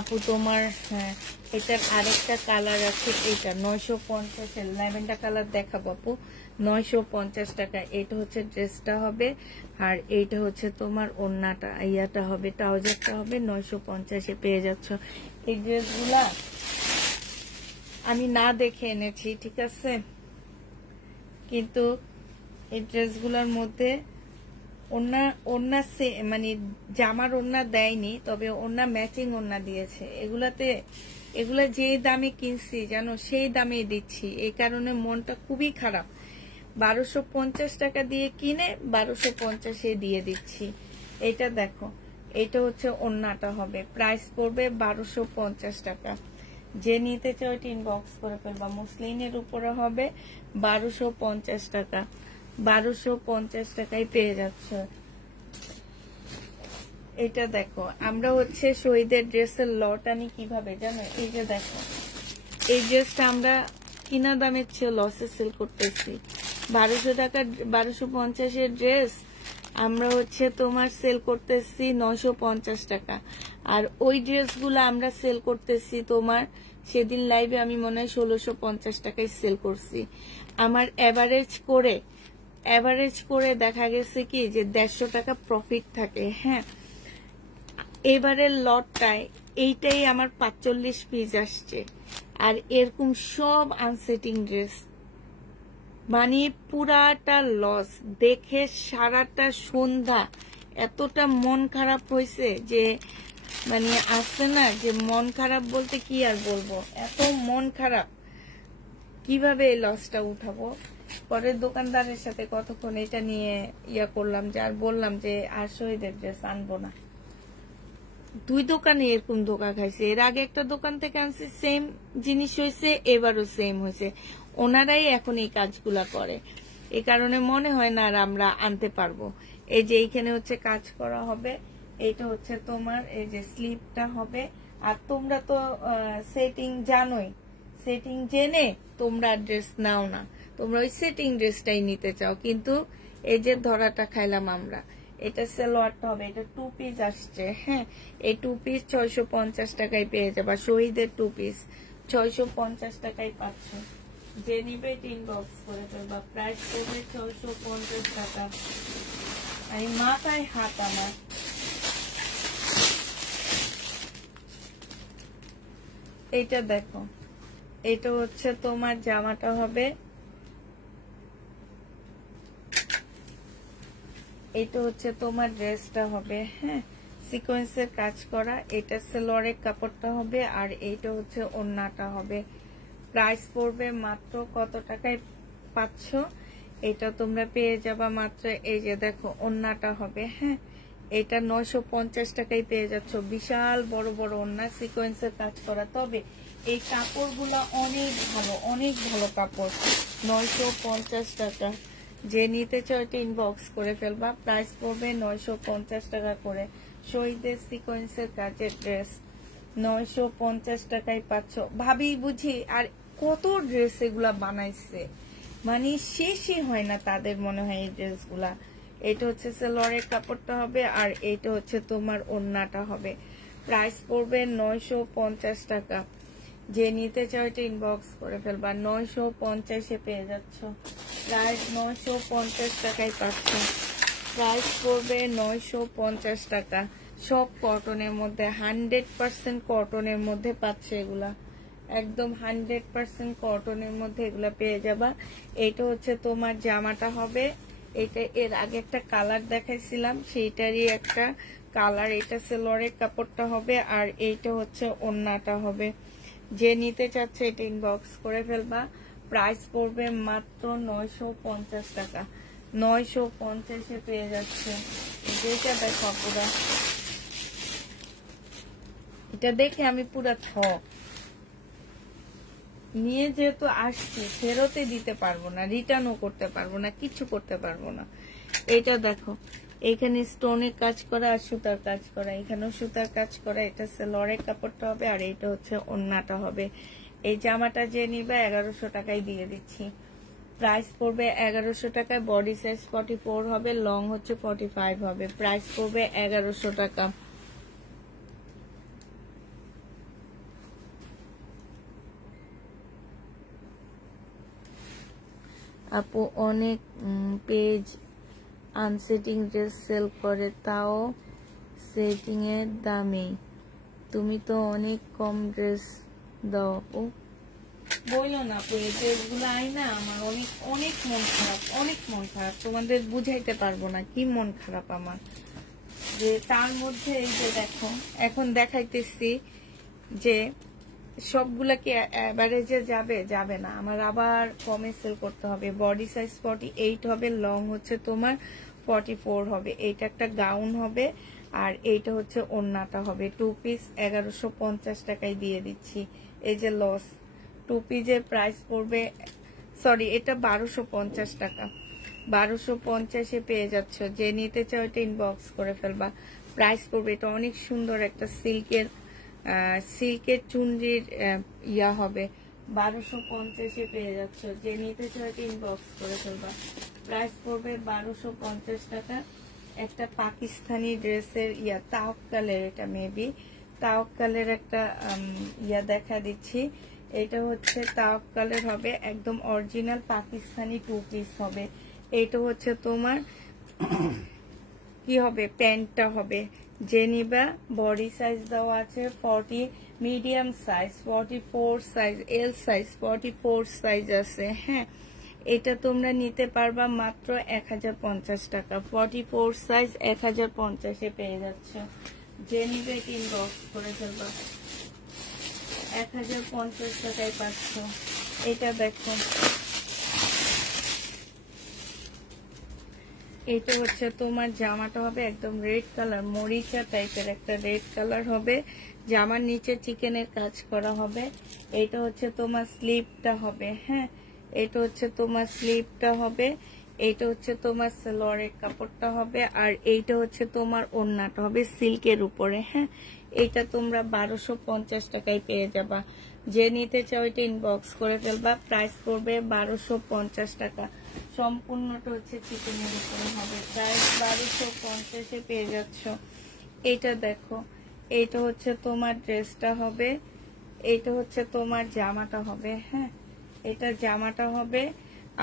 আপু তোমার, হ্যাঁ, এটার আরেকটা কালার আছে। এটা 950-এর ল্যাভেন্ডার কালার দেখাবো আপু। 950 টাকা। এটা হচ্ছে ড্রেসটা হবে, আর এইটা হচ্ছে তোমার ওড়নাটা, ইয়াটা হবে, ট্রাউজারটা হবে। 950-এ পেয়ে যাচ্ছ। এই ড্রেসগুলা আমি না দেখে এনেছি, ঠিক আছে, কিন্তু এই ড্রেসগুলোর মধ্যে ওন্না ওন্না মানে জামার ওন্না দেয়নি, তবে ওন্না ম্যাচিং ওন্না দিয়েছে। এগুলা যে দামে কিনছি জানো সেই দামে দিচ্ছি, এই কারণে মনটা খুবই খারাপ। 1250 টাকা দিয়ে কিনে 1250 দিয়ে দিচ্ছি। এটা দেখো, এটা হচ্ছে ওন্নাটা হবে, প্রাইস পড়বে 1250 টাকা। যে নিতে চাও এটা ইনবক্স করে ফেলবা। মুসলিনের উপরে হবে 1250 টাকা। 1250 টাকায় পেয়ে যাচ্ছ। এটা দেখো, আমরা হচ্ছে শহীদের ড্রেসের লট আনি কিভাবে জানো? এই যে দেখো, এই ড্রেসটা আমরা কিনা দামের চেয়ে লসে সেল করতেছি। 1200 টাকা 1250 ড্রেস আমরা হচ্ছে তোমার সেল করতেছি 950 টাকা। আর ওই ড্রেসগুলো আমরা সেল করতেছি তোমার, সেদিন লাইভে আমি মনে হয় 1650 টাকায় সেল করছি। আমার অ্যাভারেজ করে দেখা গেছে কি যে 150 টাকা প্রফিট থাকে। হ্যাঁ, এবারের লটটায় এইটাই আমার 45 পিস আসছে। আর এরকম সব আনসেটিং ড্রেস, মানে পুরাটা লস। দেখে সারাটা সন্ধ্যা এতটা মন খারাপ হয়েছে যে মানে আসছে না, যে মন খারাপ বলতে কি আর বলবো, এত মন খারাপ। কিভাবে এই লসটা উঠাবো? পরের দোকানদারের সাথে কতক্ষণ এটা নিয়ে ইয়া করলাম, যে আর বললাম যে আর শহীদের ড্রেস আনবো না। 2 দোকানে এরকম ধোকা খাইছে। এর আগে একটা দোকান থেকে আনছি, সেম জিনিস হয়েছে, এবারও সেম হয়েছে। ওনারাই এখন এই কাজগুলা করে, এই কারণে মনে হয় না আর আমরা আনতে পারবো। এই যে এইখানে হচ্ছে কাজ করা হবে, এইটা হচ্ছে তোমার এই যে স্লিপটা হবে। আর তোমরা তো সেটিং জানোই, সেটিং জেনে তোমরা ড্রেস নাও না, তোমরা ওই সেটিং ড্রেসটাই নিতে চাও। কিন্তু এই যে ধরাটা খাইলাম আমরা। এটা সালোয়ারটা হবে, এটা 2 পিস আসছে। হ্যাঁ, এই 2 পিস 650 টাকায় পেয়ে যাবা। শহীদের 2 পিস 650 টাকায় পাচ্ছ। যে নিবে এটা ইনবক্স করে ফেলবা। প্রাইস পড়বে 650 টাকা। আমি মাথায় হাত আমার। এইটা দেখো, এটা হচ্ছে তোমার জামাটা হবে, এটা হচ্ছে তোমার ড্রেসটা হবে। হ্যাঁ, সিকোয়েন্সের কাজ করা। এটা সালোয়ারের কাপড়টা হবে, আর এইটা হচ্ছে ওড়নাটা হবে। প্রাইস পড়বে মাত্র কত টাকায় পাচ্ছ? এটা তোমরা পেয়ে যাবা মাত্র, এই যে দেখো ওড়নাটা হবে। হ্যাঁ, এটা 950 টাকায় পেয়ে যাচ্ছ। বিশাল বড় বড় ওড়না, সিকোয়েন্সের কাজ করা। তবে এই কাপড়গুলা অনেক ভালো কাপড়। 950 টাকা। যে নিতে চাও এটা ইনবক্স করে ফেলবা। প্রাইস পড়বে 950 টাকা করে। শহীদের সিকোয়েন্সের কাজের ড্রেস 950 টাকায় পাচ্ছ। ভাবি বুঝি আর কত ড্রেস এগুলা বানাইছে, মানে শেষই হয় না তাদের, মনে হয় এই ড্রেসগুলা। এটা হচ্ছে সালোয়ারের কাপড়টা হবে, আর এইটা হচ্ছে তোমার ওড়নাটা হবে। প্রাইস পড়বে 950 টাকা। যে নিতে চাও এটা ইনবক্স করে ফেলবা। 950 পেয়ে যাচ্ছ। প্রাইস 950 টাকায় পাচ্ছ। প্রাইস পড়বে 950 টাকা। সব কটনের মধ্যে, 100% কটনের মধ্যে পাচ্ছে এগুলা। একদম 100% কটনের মধ্যে এগুলা পেয়ে যাবা। এটা হচ্ছে তোমার জামাটা হবে। এটা এর আগে একটা কালার দেখাইছিলাম, সেইটারই একটা কালার। এটা সালোয়ারের কাপড়টা হবে, আর এইটা হচ্ছে ওড়নাটা হবে। যে নিতে চাচ্ছে এটা ইনবক্স করে ফেলবা। প্রাইস পড়বে মাত্র 950 টাকা। 950 পেয়ে যাচ্ছে। যেটা দেখো পুরা, এটা দেখে আমি পুরা নিয়ে যেহেতু আসছি, ফেরতে দিতে পারবো না, রিটার্নও করতে পারবো না, কিছু করতে পারবো না। এটা দেখো, এখানে স্টোনের কাজ করা আর সুতার কাজ করা, এখানেও সুতার কাজ করা। এটা সালোয়ারের কাপড়টা হবে, আর এইটা হচ্ছে ওড়নাটা হবে। এই জামাটা যে নিবে 1100 টাকায় দিয়ে দিচ্ছি। প্রাইস পড়বে 1100 টাকায়। বডি সাইজ 44 হবে, লং হচ্ছে 45 হবে। প্রাইস পড়বে 1100 টাকা। আপু অনেক পেজ আনসেটিং ড্রেস সেল করে, তাও সেটিং এর দামে। তুমি তো অনেক কম ড্রেস দাও আপু। বললো না আপু, এই ড্রেসগুলো আই না আমার অনেক অনেক মন খারাপ, অনেক মন খারাপ, তোমাদের বুঝাইতে পারবো না কি মন খারাপ আমার। যে তার মধ্যে এই যে দেখো এখন দেখাইতেছি যে সবগুলা কি অ্যাভারেজে যাবে, যাবে না, আমার আবার কমে সেল করতে হবে। বডি সাইজ 48 হবে, লং হচ্ছে তোমার 44 হবে। এইটা একটা গাউন হবে, আর এইটা হচ্ছে ওড়নাটা হবে। 2 পিস 1150 টাকায় দিয়ে দিচ্ছি। এই যে লস, 2 পিসের প্রাইস পড়বে, সরি এটা 1250 টাকা, 1250-এ পেয়ে যাচ্ছ। যে নিতে চাও এটা ইনবক্স করে ফেলবা। প্রাইস পড়বে, এটা অনেক সুন্দর একটা সিল্কের চুনরির ইয়া হবে, 1250-এ পেয়ে যাচ্ছ। যে নিতে চাও এটা ইনবক্স করে ফেলবা। প্রাইস পড়বে 1250 টাকা। একটা পাকিস্তানি ড্রেসের ইয়া তাওয়াক্কালের, এটা মেবি তাওয়াক্কালের একটা ইয়া দেখা দিচ্ছি। এটা হচ্ছে তাওয়াক্কালের হবে, একদম অরিজিনাল পাকিস্তানি 2 পিস হবে। এইটা হচ্ছে তোমার কি হবে, প্যান্টটা হবে। যে নিবা বডি সাইজ দেওয়া আছে 40, medium size 44 size, L size 44 size আছে। হ্যাঁ, এটা তোমরা নিতে পারবা মাত্র 1050 টাকা। 44 সাইজ 1050-এ পেয়ে যাচ্ছ। যে নিবে এটা ইনবক্স করে ফেলবা। 1050 টাকায় পাচ্ছ। এটা দেখো, এটা হচ্ছে তোমার জামাটা হবে একদম রেড কালার, মরিচা টাইপের একটা রেড কালার হবে। জামার নিচে চিকেনের কাজ করা হবে। এটা হচ্ছে তোমার স্লিভটা হবে। হ্যাঁ, এটা হচ্ছে তোমার স্লিভটা হবে। এইটা হচ্ছে তোমার সালোয়ারের কাপড়টা হবে, আর এইটা হচ্ছে তোমার ওড়নাটা হবে সিল্কের উপরে। হ্যাঁ, এইটা তোমরা 1250 টাকায় পেয়ে যাবা। যে নিতে চাও এটা ইনবক্স করে ফেলবা। প্রাইস পড়বে 1250 টাকা। সম্পূর্ণটা হচ্ছে চিকেনের উপরে হবে। প্রাইস 1250-এ পেয়ে যাচ্ছ। এইটা দেখো, এইটা হচ্ছে তোমার ড্রেসটা হবে, এইটা হচ্ছে তোমার জামাটা হবে। হ্যাঁ, এটা জামাটা হবে,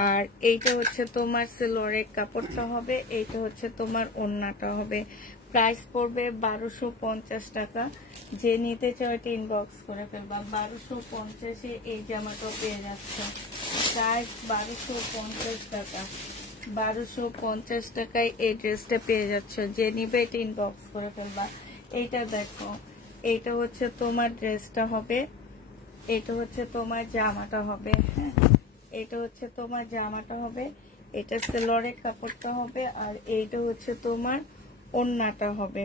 আর এইটা হচ্ছে তোমার সালোয়ারের কাপড়টা হবে, এইটা হচ্ছে তোমার ওড়নাটা হবে। প্রাইস পড়বে 1250 টাকা। যে নিতে চাও এটা ইনবক্স করে ফেলবা। 1250-এ এই জামাটা পেয়ে যাচ্ছ। প্রাইস 1250 টাকা। 1250 টাকায় এই ড্রেসটা পেয়ে যাচ্ছ। যে নিবে এটা ইনবক্স করে ফেলবা। এইটা দেখো, এইটা হচ্ছে তোমার ড্রেসটা হবে, এটা হচ্ছে তোমার জামাটা হবে। হ্যাঁ, এটা হচ্ছে তোমার জামাটা হবে, এটা সালোয়ারের কাপড়টা হবে, আর এইটা হচ্ছে তোমার ওড়নাটা হবে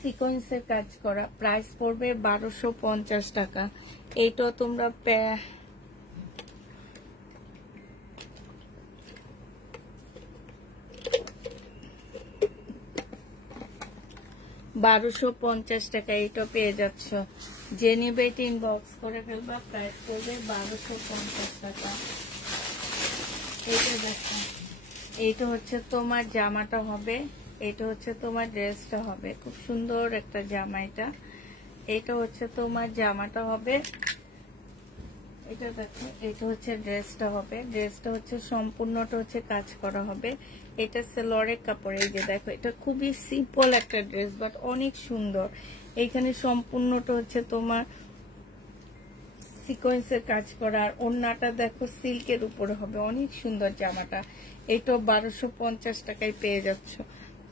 সিকোয়েন্সের কাজ করা। প্রাইস পড়বে 1250 টাকা। এইটা তোমরা 1250 টাকা এটা পেয়ে যাচ্ছ। যে নিবে এটা ইনবক্স করে ফেলবা। প্রাইস পড়বে 1250 টাকা। এইটা দেখো, এইটা হচ্ছে তোমার জামাটা হবে, এটা হচ্ছে তোমার ড্রেসটা হবে। খুব সুন্দর একটা জামা এটা। এটা হচ্ছে তোমার জামাটা হবে, এটা দেখো, এটা হচ্ছে ড্রেসটা হবে। ড্রেসটা হচ্ছে সম্পূর্ণটা হচ্ছে কাজ করা হবে। এটা সালোয়ারের কাপড়। এই যে দেখো, এটা খুবই সিম্পল একটা ড্রেস, বাট অনেক সুন্দর। এইখানে সম্পূর্ণটা হচ্ছে তোমার সিকোয়েন্সের কাজ করা, আর ওড়নাটা দেখো সিল্কের উপরে হবে। অনেক সুন্দর জামাটা। এটাও 1250 টাকায় পেয়ে যাচ্ছ।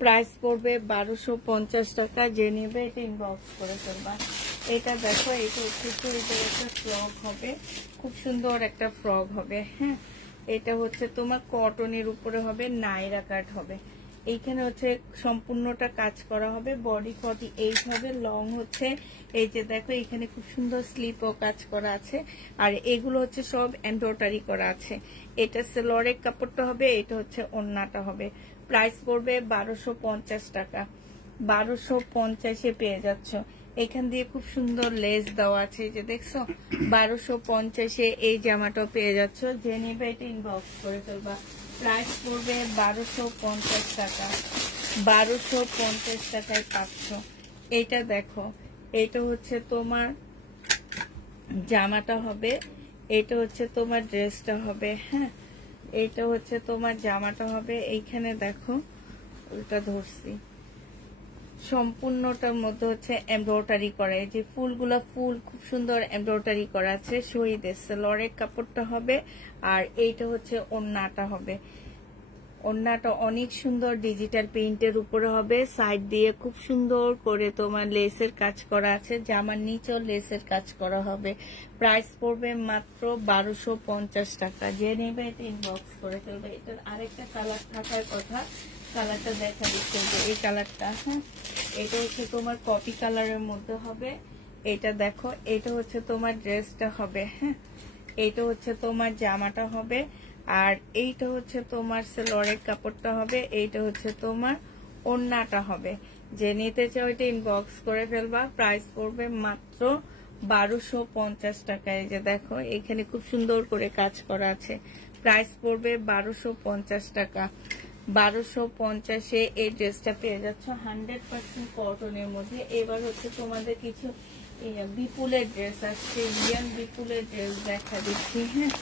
প্রাইস পড়বে 1250 টাকা। যে নেবে এটা ইনবক্স করে ফেলবা। এটা দেখো, এটা হচ্ছে একটা ফ্রক হবে, খুব সুন্দর একটা ফ্রক হবে। হ্যাঁ, এটা হচ্ছে তোমার কটনের উপরে হবে, নাইরা কাট হবে। এইখানে হচ্ছে সম্পূর্ণটা কাজ করা হবে। বডি 48 হবে, লং হচ্ছে এই যে দেখো, এখানে খুব সুন্দর স্লিপও কাজ করা আছে, আর এগুলো হচ্ছে সব এমব্রয়ডারি করা আছে। এটা সালোয়ারের কাপড়টা হবে, এটা হচ্ছে ওড়নাটা হবে। প্রাইস পড়বে 1250 টাকা। 1250-এ পেয়ে যাচ্ছ। এখান দিয়ে খুব সুন্দর লেস দেওয়া আছে, যে দেখছো। 1250-এ এই জামাটাও পেয়ে যাচ্ছ। যে নিবে এটা ইনবক্স করে ফেলবা। প্রাইস পড়বে 1250 টাকা। 1250 টাকায় পাচ্ছ। এইটা দেখো, এটা হচ্ছে তোমার জামাটা হবে, এটা হচ্ছে তোমার ড্রেসটা হবে। হ্যাঁ, এটা হচ্ছে তোমার জামাটা হবে। এইখানে দেখো, ওটা ধরছি, সম্পূর্ণটার মধ্যে হচ্ছে এমব্রয়ডারি করা, এই যে ফুলগুলা ফুল খুব সুন্দর এমব্রয়ডারি করা আছে। শহীদের সেলরের কাপড়টা হবে, আর এইটা হচ্ছে ওড়নাটা হবে। ওড়নাটা অনেক সুন্দর ডিজিটাল প্রিন্টের উপরে হবে, সাইড দিয়ে খুব সুন্দর করে তোমার লেসের কাজ করা আছে, জামার নিচেও লেসের কাজ করা হবে। প্রাইস পড়বে মাত্র 1250 টাকা। যে নেবে এটা ইনবক্স করে ফেলবে। এটার আরেকটা কালার থাকার কথা, কালারটা দেখা দিচ্ছে যে এই কালারটা। হ্যাঁ, এটা হচ্ছে তোমার কপি কালারের মধ্যে হবে। এটা দেখো, এটা হচ্ছে তোমার ড্রেসটা হবে। হ্যাঁ, এইটা হচ্ছে তোমার জামাটা হবে, আর এইটা হচ্ছে তোমার সেলরের কাপড়টা হবে, এইটা হচ্ছে তোমার ওড়নাটা হবে। যে নিতে চাও এটা ইনবক্স করে ফেলবা। প্রাইস পড়বে মাত্র 1250 টাকা। এই যে দেখো, এখানে খুব সুন্দর করে কাজ করা আছে। প্রাইস পড়বে 1250 টাকা। 1250-এ এই ড্রেসটা পেয়ে যাচ্ছ 100% কটনের মধ্যে। এবার হচ্ছে তোমাদের কিছু বিপুলের ড্রেস আসছে, ইন্ডিয়ান বিপুলের ড্রেস দেখা দিচ্ছি। হ্যাঁ,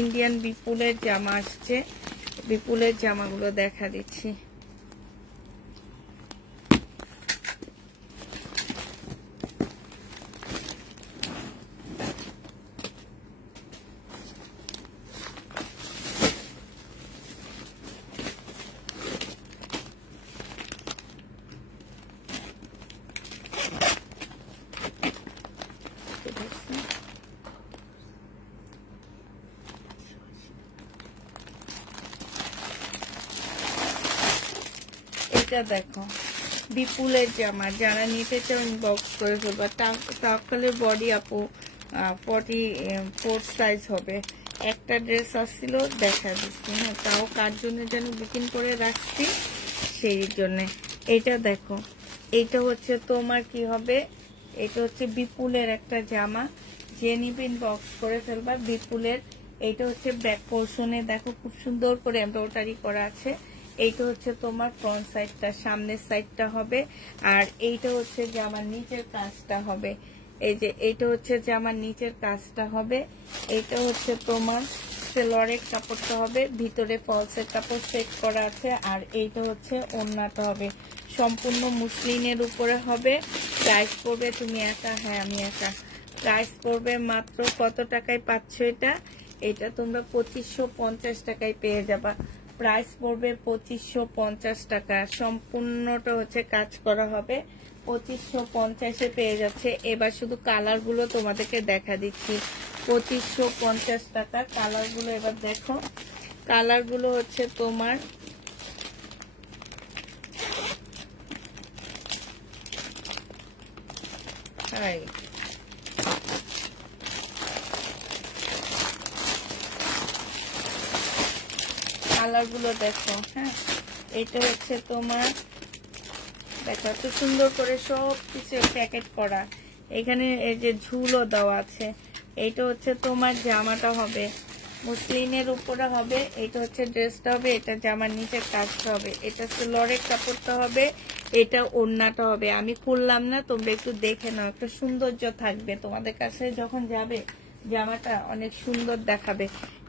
ইন্ডিয়ান বিপুলের জামা আসছে, বিপুলের জামাগুলো দেখা দিচ্ছি। এটা দেখো বিপুলের জামা, যারা নিতে চাও ইনবক্স করে ফেলবা। তাওয়াক্কালের বডি আপু 44 সাইজ হবে। একটা ড্রেস আসছিল দেখা দিচ্ছি। হ্যাঁ, তাও কার জন্য যেন বুকিং করে রাখছি, সেই জন্য। এটা দেখো, এটা হচ্ছে তোমার কি হবে, এটা হচ্ছে বিপুলের একটা জামা। যে নিবে ইনবক্স করে ফেলবা। বিপুলের এটা হচ্ছে ব্যাক পোর্শনে দেখো খুব সুন্দর করে এমব্রয়ডারি করা আছে। এইটা হচ্ছে তোমার ফ্রন্ট সাইডটা, সামনের সাইডটা হবে, আর এইটা হচ্ছে জামার নিচের কাজটা হবে। এই যে এইটা হচ্ছে জামার নিচের কাজটা হবে। এইটা হচ্ছে তোমার সেলরের কাপড়টা হবে, ভিতরে ফলসের কাপড় সেট করা আছে, আর এইটা হচ্ছে ওড়নাটা হবে। সম্পূর্ণ মুসলিনের উপরে হবে। প্রাইস পড়বে, তুমি একা? হ্যাঁ, আমি একা। প্রাইস পড়বে মাত্র কত টাকায় পাচ্ছ এটা? এটা তোমরা 2550 টাকায় পেয়ে যাবা। প্রাইস পড়বে 2550 টাকা। সম্পূর্ণটা হচ্ছে কাজ করা হবে। 2550-এ পেয়ে যাচ্ছে। এবার শুধু কালার গুলো তোমাদেরকে দেখা দিচ্ছি। 2550 টাকা। কালার গুলো এবার দেখো, কালার গুলো হচ্ছে তোমার কালার গুলো দেখো। হ্যাঁ, এটা হচ্ছে তোমার দেখো এত সুন্দর করে সব কিছু প্যাকেট করা। এখানে এই যে ঝুলও দেওয়া আছে। এইটা হচ্ছে তোমার জামাটা হবে, মুসলিনের উপরে হবে। এটা হচ্ছে ড্রেসটা হবে, এটা জামার নিচে কাজটা হবে। এটা সেলরের কাপড়টা হবে, এটা ওড়নাটা হবে। আমি খুললাম না, তোমরা একটু দেখে নাও, একটা সৌন্দর্য থাকবে তোমাদের কাছে যখন যাবে। জামাটা অনেক সুন্দর দেখাবে।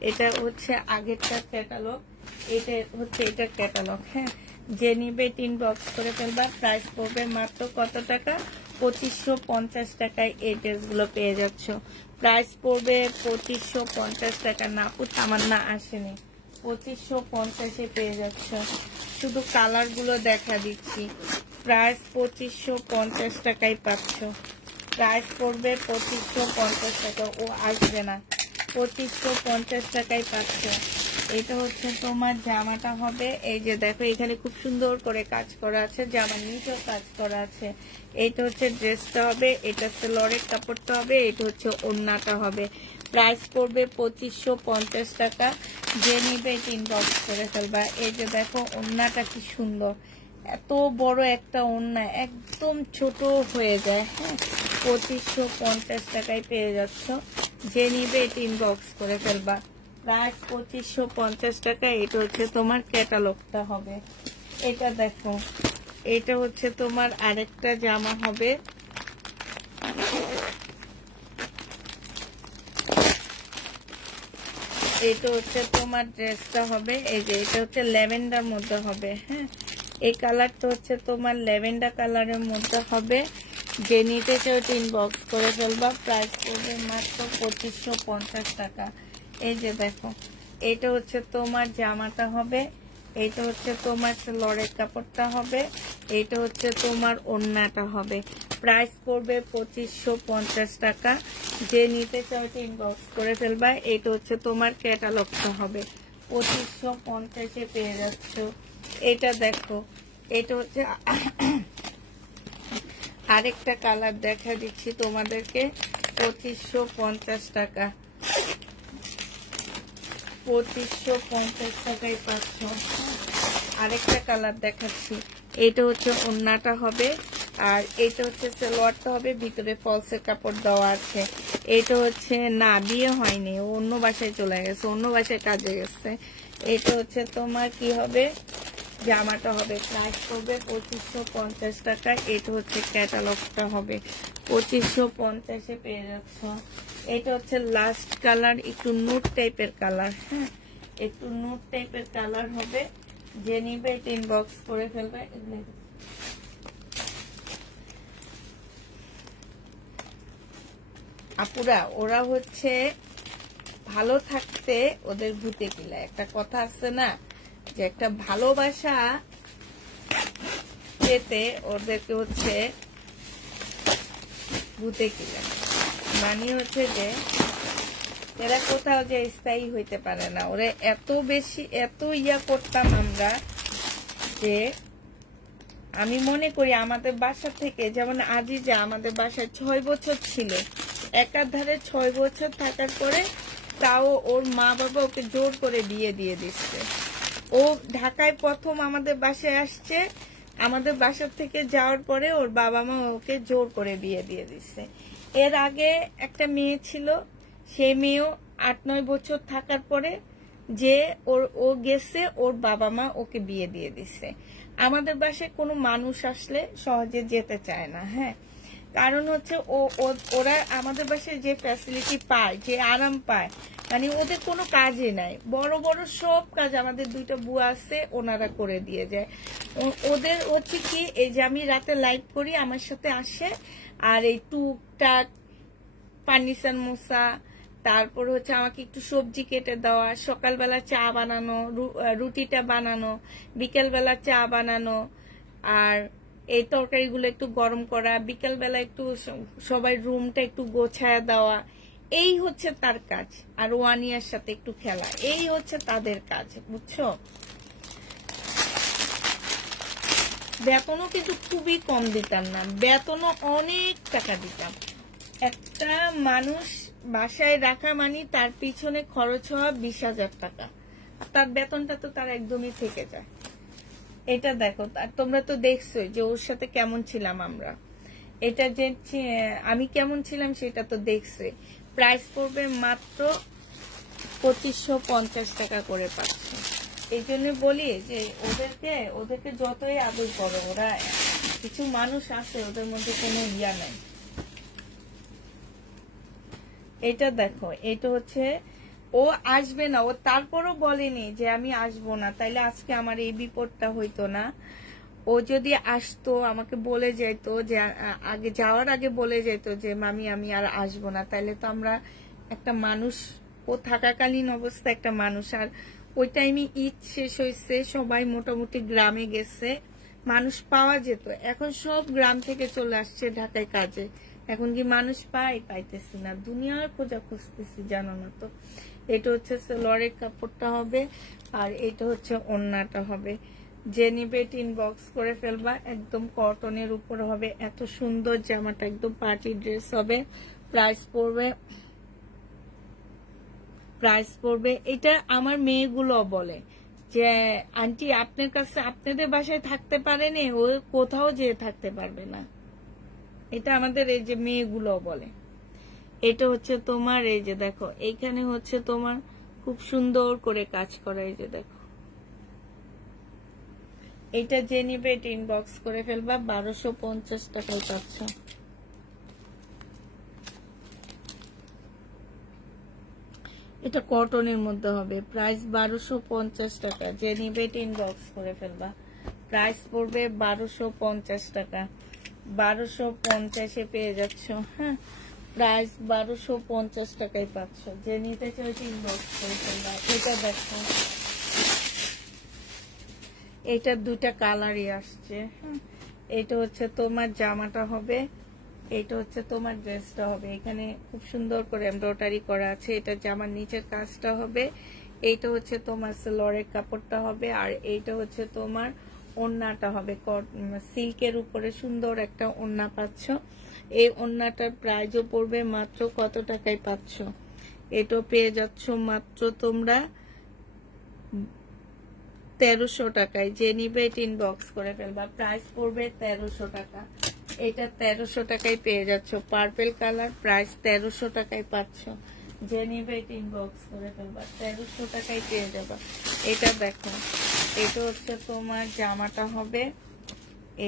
এটা হচ্ছে আগেরটা ক্যাটালগ, এটা হচ্ছে এটা ক্যাটালগ। হ্যাঁ, যে নিবে ইনবক্স করে ফেলবা। প্রাইস পড়বে মাত্র কত টাকা? 2550 টাকায় এই ড্রেসগুলো পেয়ে যাচ্ছ। প্রাইস পড়বে 2550 টাকা। না পুত আমার না আসেনি, 2550-এ পেয়ে যাচ্ছ। শুধু কালার গুলো দেখা দিচ্ছি। প্রাইস 2550 টাকায় পাচ্ছ। প্রাইস পড়বে 2550 টাকা। ও আসবে না, 2550 টাকায় পাচ্ছ। এটা হচ্ছে তোমার জামাটা হবে। এই যে দেখো, এখানে খুব সুন্দর করে কাজ করা আছে, জামার নিচেও কাজ করা আছে। এইটা হচ্ছে ড্রেসটা হবে, এটা সেলরের কাপড়টা হবে, এটা হচ্ছে ওড়নাটা হবে। প্রাইস পড়বে 2550 টাকা। যে নিবে এটা ইনবক্স করে ফেলবা। এই যে দেখো, ওড়নাটা কি সুন্দর, এত বড় একটা ওড়না, একদম ছোট হয়ে যায়। হ্যাঁ, 2550 টাকায় পেয়ে যাচ্ছ। যে নিবে এটা ইনবক্স করে ফেলবা। প্রাইস 2550 টাকা। এটা হচ্ছে তোমার ক্যাটালগটা হবে। এটা দেখো, এটা হচ্ছে তোমার আরেকটা জামা হবে। এটা হচ্ছে তোমার ড্রেসটা হবে। এই যে এটা হচ্ছে ল্যাভেন্ডার মধ্যে হবে। হ্যাঁ, এই কালারটা হচ্ছে তোমার ল্যাভেন্ডার কালারের মধ্যে হবে, যে নিতে চাও ইনবক্স করে ফেলবা। প্রাইস পড়বে মাত্র 2550 টাকা। এই যে দেখো, এটা হচ্ছে তোমার জামাটা হবে, এইটা হচ্ছে তোমার লরের কাপড়টা হবে, এইটা হচ্ছে তোমার ওড়নাটা হবে। প্রাইস পড়বে 2550 টাকা। যে নিতে চাও ইনবক্স করে ফেলবা। এইটা হচ্ছে তোমার ক্যাটালগটা হবে, 2550-এ পেয়ে যাচ্ছ। এটা দেখো, এটা হচ্ছে আরেকটা কালার দেখা দিচ্ছি তোমাদেরকে, 2550 টাকা। 2550 টাকায় পাচ্ছ। আরেকটা কালার দেখাচ্ছি, এটা হচ্ছে ওড়নাটা হবে, আর এটা হচ্ছে সালোয়ারটা হবে, ভিতরে ফলসের কাপড় দেওয়া আছে। এটা হচ্ছে না, বিয়ে হয়নি, অন্য বাসায় চলে গেছে, অন্য বাসায় কাজে গেছে। এটা হচ্ছে তোমার কি হবে, জামাটা হবে। প্রাইস করবে 2550 টাকা। এটা হচ্ছে ক্যাটালগটা হবে, 2550-এ পেয়ে যাচ্ছ। এটা হচ্ছে লাস্ট কালার, একটু নুট টাইপের কালার। হ্যাঁ, একটু নুট টাইপের কালার হবে। যে নিবে এটা ইনবক্স করে ফেলবে। আপুরা, ওরা হচ্ছে ভালো থাকতে ওদের ভূতে কিলায়, একটা কথা আছে না, যে একটা ভালোবাসা পেতে ওদেরকে হচ্ছে ভূতে কিলায়। মানে হচ্ছে যে এরা কোথাও যে স্থায়ী হইতে পারে না। ওরা এত বেশি এত ইয়া করতাম আমরা, যে আমি মনে করি আমাদের বাসা থেকে, যেমন আজিজা আমাদের বাসায় 6 বছর ছিল, একাধারে 6 বছর থাকার পরে তাও ওর মা বাবা ওকে জোর করে বিয়ে দিয়ে দিচ্ছে। ও ঢাকায় প্রথম আমাদের বাসায় আসছে, আমাদের বাসা থেকে যাওয়ার পরে ওর বাবা মা ওকে জোর করে বিয়ে দিয়ে দিচ্ছে। এর আগে একটা মেয়ে ছিল, সেই মেয়েও 8-9 বছর থাকার পরে যে ও গেছে, ওর বাবা মা ওকে বিয়ে দিয়ে দিচ্ছে। আমাদের বাসায় কোনো মানুষ আসলে সহজে যেতে চায় না। হ্যাঁ, কারণ হচ্ছে ওরা আমাদের বাসায় যে ফ্যাসিলিটি পায়, যে আরাম পায়, মানে ওদের কোনো কাজে নাই। বড় বড় সব কাজ আমাদের 2টা বুয়া আছে, ওনারা করে দিয়ে যায়। ওদের হচ্ছে কি, এই যে আমি রাতে লাইভ করি, আমার সাথে আসে, আর এই টুকটাক ফার্নিচার মোছা, তারপর হচ্ছে আমাকে একটু সবজি কেটে দেওয়া, সকালবেলা চা বানানো, রুটিটা বানানো, বিকেলবেলা চা বানানো, আর এই তরকারিগুলো একটু গরম করা, বিকেলবেলা একটু সবাই রুমটা একটু গোছায় দেওয়া, এই হচ্ছে তার কাজ। আর ওয়ানিয়ার সাথে একটু খেলা, এই হচ্ছে তাদের কাজ, বুঝছো। বেতনও কিন্তু খুবই কম দিতাম না, বেতনও অনেক টাকা দিতাম। একটা মানুষ বাসায় রাখা মানে তার পিছনে খরচ হওয়া 20,000 টাকা, তার বেতনটা তো তার একদমই থেকে যায়। এটা দেখো, আর তোমরা তো দেখছো যে ওর সাথে কেমন ছিলাম আমরা, এটা যে আমি কেমন ছিলাম সেটা তো দেখছে। প্রাইস পড়বে মাত্র 2550 টাকা করে পাচ্ছে। এই জন্য বলি যে ওদেরকে যতই আদর করো, ওরা কিছু মানুষ আছে ওদের মধ্যে কোনো ইয়া নাই। এটা দেখো, এটা হচ্ছে ও আসবে না, ও তারপরও বলেনি যে আমি আসবো না, তাইলে আজকে আমার এই বিপদটা হইতো না। ও যদি আসতো আমাকে বলে যাইতো, যে আগে যাওয়ার আগে বলে যাইতো যে মামি আমি আর আসবো না, তাইলে তো আমরা একটা মানুষ, ও থাকাকালীন অবস্থা একটা মানুষ। আর ওই টাইমে ঈদ শেষ হয়েছে, সবাই মোটামুটি গ্রামে গেছে, মানুষ পাওয়া যেত। এখন সব গ্রাম থেকে চলে আসছে ঢাকায় কাজে, এখন কি মানুষ পাইতেছি না, দুনিয়ার খোঁজা খুঁজতেছি, জানো না তো। এটা হচ্ছে লরের কাপড়টা হবে, আর এটা হচ্ছে ওড়নাটা হবে। যে নিবে ইনবক্স করে ফেলবা। একদম কটনের উপর হবে, এত সুন্দর জামাটা, একদম পার্টি ড্রেস হবে। প্রাইস পড়বে এটা আমার মেয়েগুলো বলে যে আন্টি আপনার কাছে, আপনাদের বাসায় থাকতে পারেনি, ও কোথাও যেয়ে থাকতে পারবে না। এটা আমাদের এই যে মেয়েগুলো বলে। এটা হচ্ছে তোমার, এই যে দেখো, এইখানে হচ্ছে তোমার খুব সুন্দর করে কাজ করা, এই যে দেখো। এটা যে নিবে এটা ইনবক্স করে ফেলবা, 1250 টাকায় পাচ্ছ। এটা কটনের মধ্যে হবে, প্রাইস 1250 টাকা। যে নিবে এটা ইনবক্স করে ফেলবা। প্রাইস পড়বে 1250 টাকা। 1250-এ পেয়ে যাচ্ছ। হ্যাঁ, প্রাইস 1250 টাকায় পাচ্ছ। যে নিতে চাও ইনবক্স করে ফেলবা। এটা দেখো, এটা দুটা কালারই আসছে। হ্যাঁ, এটা হচ্ছে তোমার জামাটা হবে, এটা হচ্ছে তোমার ড্রেসটা হবে। এখানে খুব সুন্দর করে এমব্রয়ডারি করা আছে। এটা জামার নিচের কাজটা হবে, এইটা হচ্ছে তোমার সালোয়ারের কাপড়টা হবে, আর এইটা হচ্ছে তোমার ওড়নাটা হবে। সিল্কের উপরে সুন্দর একটা ওড়না পাচ্ছ। এই ওড়নাটার প্রাইসও পড়বে মাত্র কত টাকায় পাচ্ছ? এটা পেয়ে যাচ্ছ মাত্র তোমরা 1300 টাকায়। যে নিবে এটা ইনবক্স করে ফেলবা। প্রাইস পড়বে 1300 টাকা। এটা 1300 টাকায় পেয়ে যাচ্ছ। পার্পল কালার, প্রাইস 1300 টাকায় পাচ্ছ। যে নিবে এটা ইনবক্স করে ফেলবা। 1300 টাকায় পেয়ে যাবা। এটা দেখো, এটা হচ্ছে তোমার জামাটা হবে,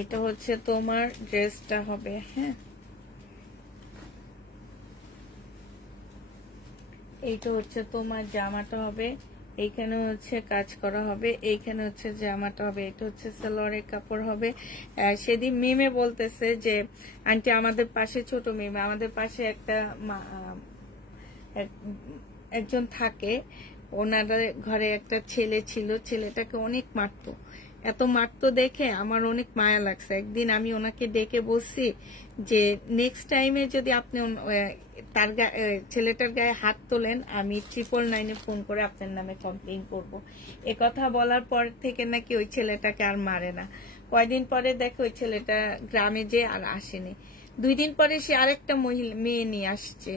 এটা হচ্ছে তোমার ড্রেসটা হবে। হ্যাঁ, এইটা হচ্ছে তোমার জামাটা হবে, এইখানে হচ্ছে কাজ করা হবে, এইখানে হচ্ছে জামাটা হবে, এটা হচ্ছে সালোয়ারের কাপড় হবে। সেদিন মিমে বলতেছে যে আন্টি আমাদের পাশে, ছোট মিমে, আমাদের পাশে একটা একজন থাকে, ওনাদের ঘরে একটা ছেলে ছিল, ছেলেটাকে অনেক মারতো। এত মারতো দেখে আমার অনেক মায়া লাগছে। একদিন আমি ওনাকে ডেকে বলছি যে নেক্সট টাইমে যদি আপনি তার ছেলেটার গায়ে হাত তোলেন, আমি 999-এ ফোন করে আপনার নামে কমপ্লেইন করব। এ কথা বলার পর থেকে নাকি ওই ছেলেটাকে আর মারে না। কয়দিন পরে দেখে ওই ছেলেটা গ্রামে যে আর আসেনি। 2 দিন পরে সে আরেকটা মেয়ে নিয়ে আসছে।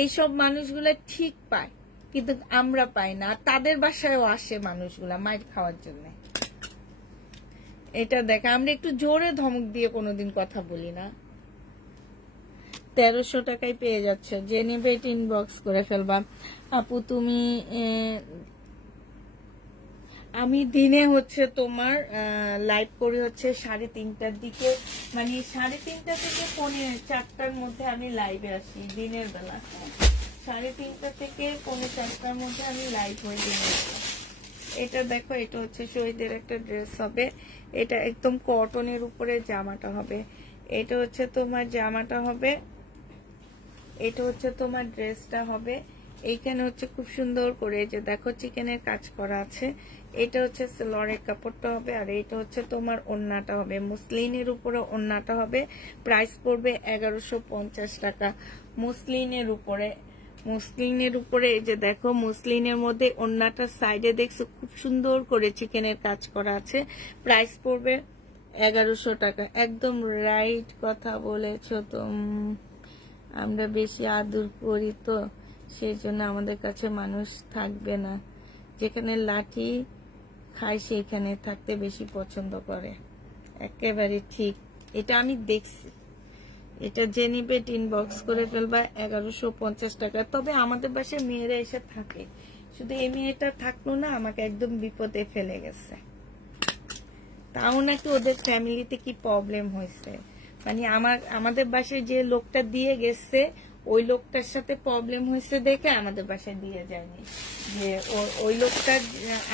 এইসব মানুষগুলা ঠিক পায়, কিন্তু আমরা পাই না। তাদের বাসায়ও আসে মানুষগুলা মাইর খাওয়ার জন্য। এটা দেখ, আমরা একটু জোরে ধমক দিয়ে কোনোদিন কথা বলি না। 1300 টাকায় পেয়ে যাচ্ছ। যে নেবে এটা ইনবক্স করে ফেলবা। আপু তুমি, আমি দিনে হচ্ছে তোমার লাইভ করি হচ্ছে 3:30টার দিকে, মানে 3:30টা থেকে 4:30টার মধ্যে আমি লাইভে আসি দিনের বেলা। 3:30টা থেকে 4:30টার মধ্যে আমি লাইভ হয়ে দিনের বেলা। এটা দেখো, এটা হচ্ছে শহীদের একটা ড্রেস হবে, এটা একদম কটনের উপরে জামাটা হবে। এটা হচ্ছে তোমার জামাটা হবে, এটা হচ্ছে তোমার ড্রেসটা হবে। এইখানে হচ্ছে খুব সুন্দর করে যে দেখো চিকেনের কাজ করা আছে। এটা হচ্ছে সালোয়ারের কাপড়টা হবে, আর এটা হচ্ছে তোমার ওড়নাটা হবে। মুসলিনের উপরে ওড়নাটা হবে। প্রাইস পড়বে 1150 টাকা। মুসলিনের উপরে, মুসলিনের উপরে এই যে দেখো, মুসলিনের মধ্যে ওড়নাটার সাইডে দেখছো খুব সুন্দর করে চিকেনের কাজ করা আছে। প্রাইস পড়বে 1100 টাকা। একদম রাইট কথা বলেছো তো। আমরা বেশি আদর করি তো সেই জন্য আমাদের কাছে মানুষ থাকবে না। যেখানে লাঠি খায় সেইখানে থাকতে বেশি পছন্দ করে। একেবারে ঠিক, এটা আমি দেখছি। এটা যে নিবে ইনবক্স করে ফেলবা। 1150 টাকা। তবে আমাদের বাসায় মেয়েরা এসে থাকে, শুধু এই মেয়েটা থাকলো না, আমাকে একদম বিপদে ফেলে গেছে। তাও নাকি ওদের ফ্যামিলিতে কি প্রবলেম হয়েছে, মানে আমাদের বাসায় যে লোকটা দিয়ে গেছে ওই লোকটার সাথে প্রবলেম হয়েছে দেখে আমাদের বাসায় দিয়ে যায়নি। যে ওই লোকটা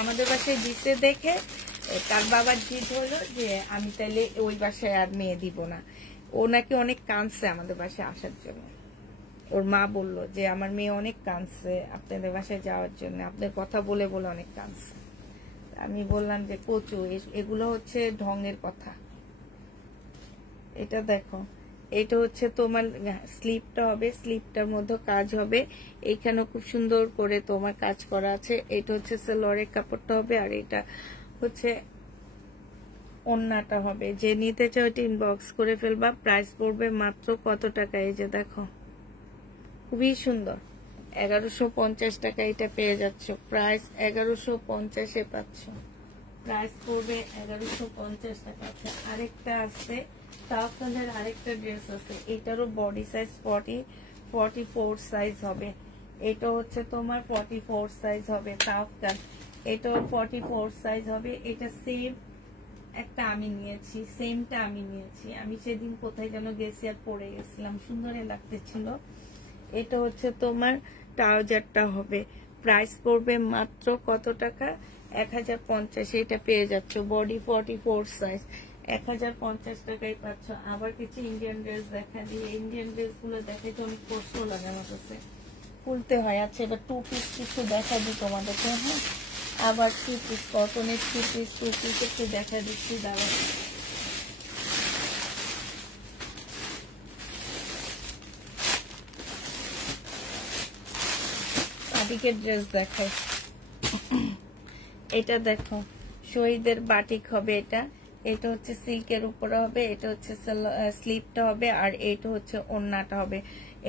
আমাদের বাসায় দিতে দেখে তার বাবার জিদ হলো যে আমি তাইলে ওই বাসায় আর মেয়ে দিব না। ও নাকি অনেক কাঁদছে আমাদের বাসায় আসার জন্য। ওর মা বললো যে আমার মেয়ে অনেক কাঁদছে আপনাদের বাসায় যাওয়ার জন্য, আপনার কথা বলে বলে অনেক কাঁদছে। আমি বললাম যে কচু, এগুলো হচ্ছে ঢঙের কথা। এটা দেখো, এটা হচ্ছে তোমার স্লিপটা হবে, স্লিপটার মধ্যে কাজ হবে। এইখানেও খুব সুন্দর করে তোমার কাজ করা আছে। এটা হচ্ছে সালোয়ারের কাপড়টা হবে, আর এটা হচ্ছে ওড়নাটা হবে। যে নিতে চাও এটা ইনবক্স করে ফেলবা। প্রাইস পড়বে মাত্র কত টাকা? এই যে দেখো, খুবই সুন্দর। 1150 টাকা এটা পেয়ে যাচ্ছ। প্রাইস 1150-এ পাচ্ছ। প্রাইস পড়বে 1150 টাকা। আছে আরেকটা আছে তাওকালের আরেকটা ড্রেস আছে, এটারও বডি সাইজ 44 সাইজ হবে। এটা হচ্ছে তোমার 44 সাইজ হবে তাওকাল। এটাও 44 সাইজ হবে। এটা সেম একটা আমি নিয়েছি, সেমটা আমি নিয়েছি। আমি সেদিন কোথায় যেন গেছি আর পরে গেছিলাম, সুন্দর লাগতেছিল। এটা হচ্ছে তোমার ট্রাউজারটা হবে। প্রাইস পড়বে মাত্র কত টাকা? 1050। এটা পেয়ে যাচ্ছ বডি 44 সাইজ, 1050 টাকায় পাচ্ছ। আবার কিছু ইন্ডিয়ান ড্রেস দেখা দিয়ে, ইন্ডিয়ান ড্রেস গুলো দেখে তো অনেক কষ্ট লাগে আমার কাছে, খুলতে হয়। আচ্ছা এবার টু পিস কিছু দেখা দিই তোমাদেরকে। হ্যাঁ, আবার টু পিস, কটনের টু পিস একটু দেখা দিচ্ছি, দাঁড়াও। বাটিকের ড্রেস দেখাই। এটা দেখো, শহীদের বাটিক হবে এটা। এটা হচ্ছে সিল্কের উপরে হবে, এটা হচ্ছে স্লিপটা হবে, আর এটা হচ্ছে ওড়নাটা হবে।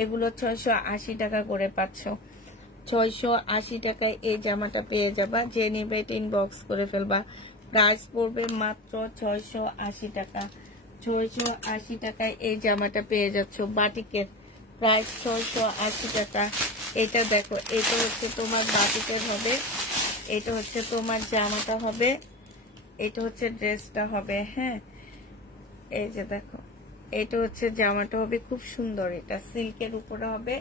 এগুলো 680 টাকা করে পাচ্ছ। 680 টাকায় এই জামাটা পেয়ে যাবা। যে নিবে ইনবক্স করে ফেলবা। প্রাইস পড়বে মাত্র 680 টাকা। 680 টাকায় এই জামাটা পেয়ে যাচ্ছ। বাটিকের প্রাইস 680 টাকা। এটা দেখো, এটা হচ্ছে তোমার বাটিকের হবে, এটা হচ্ছে তোমার জামাটা হবে, এটা হচ্ছে ড্রেসটা হবে। হ্যাঁ, এই যে দেখো, এটা হচ্ছে জামাটা হবে, খুব সুন্দর। এটা সিল্কের উপরে হবে,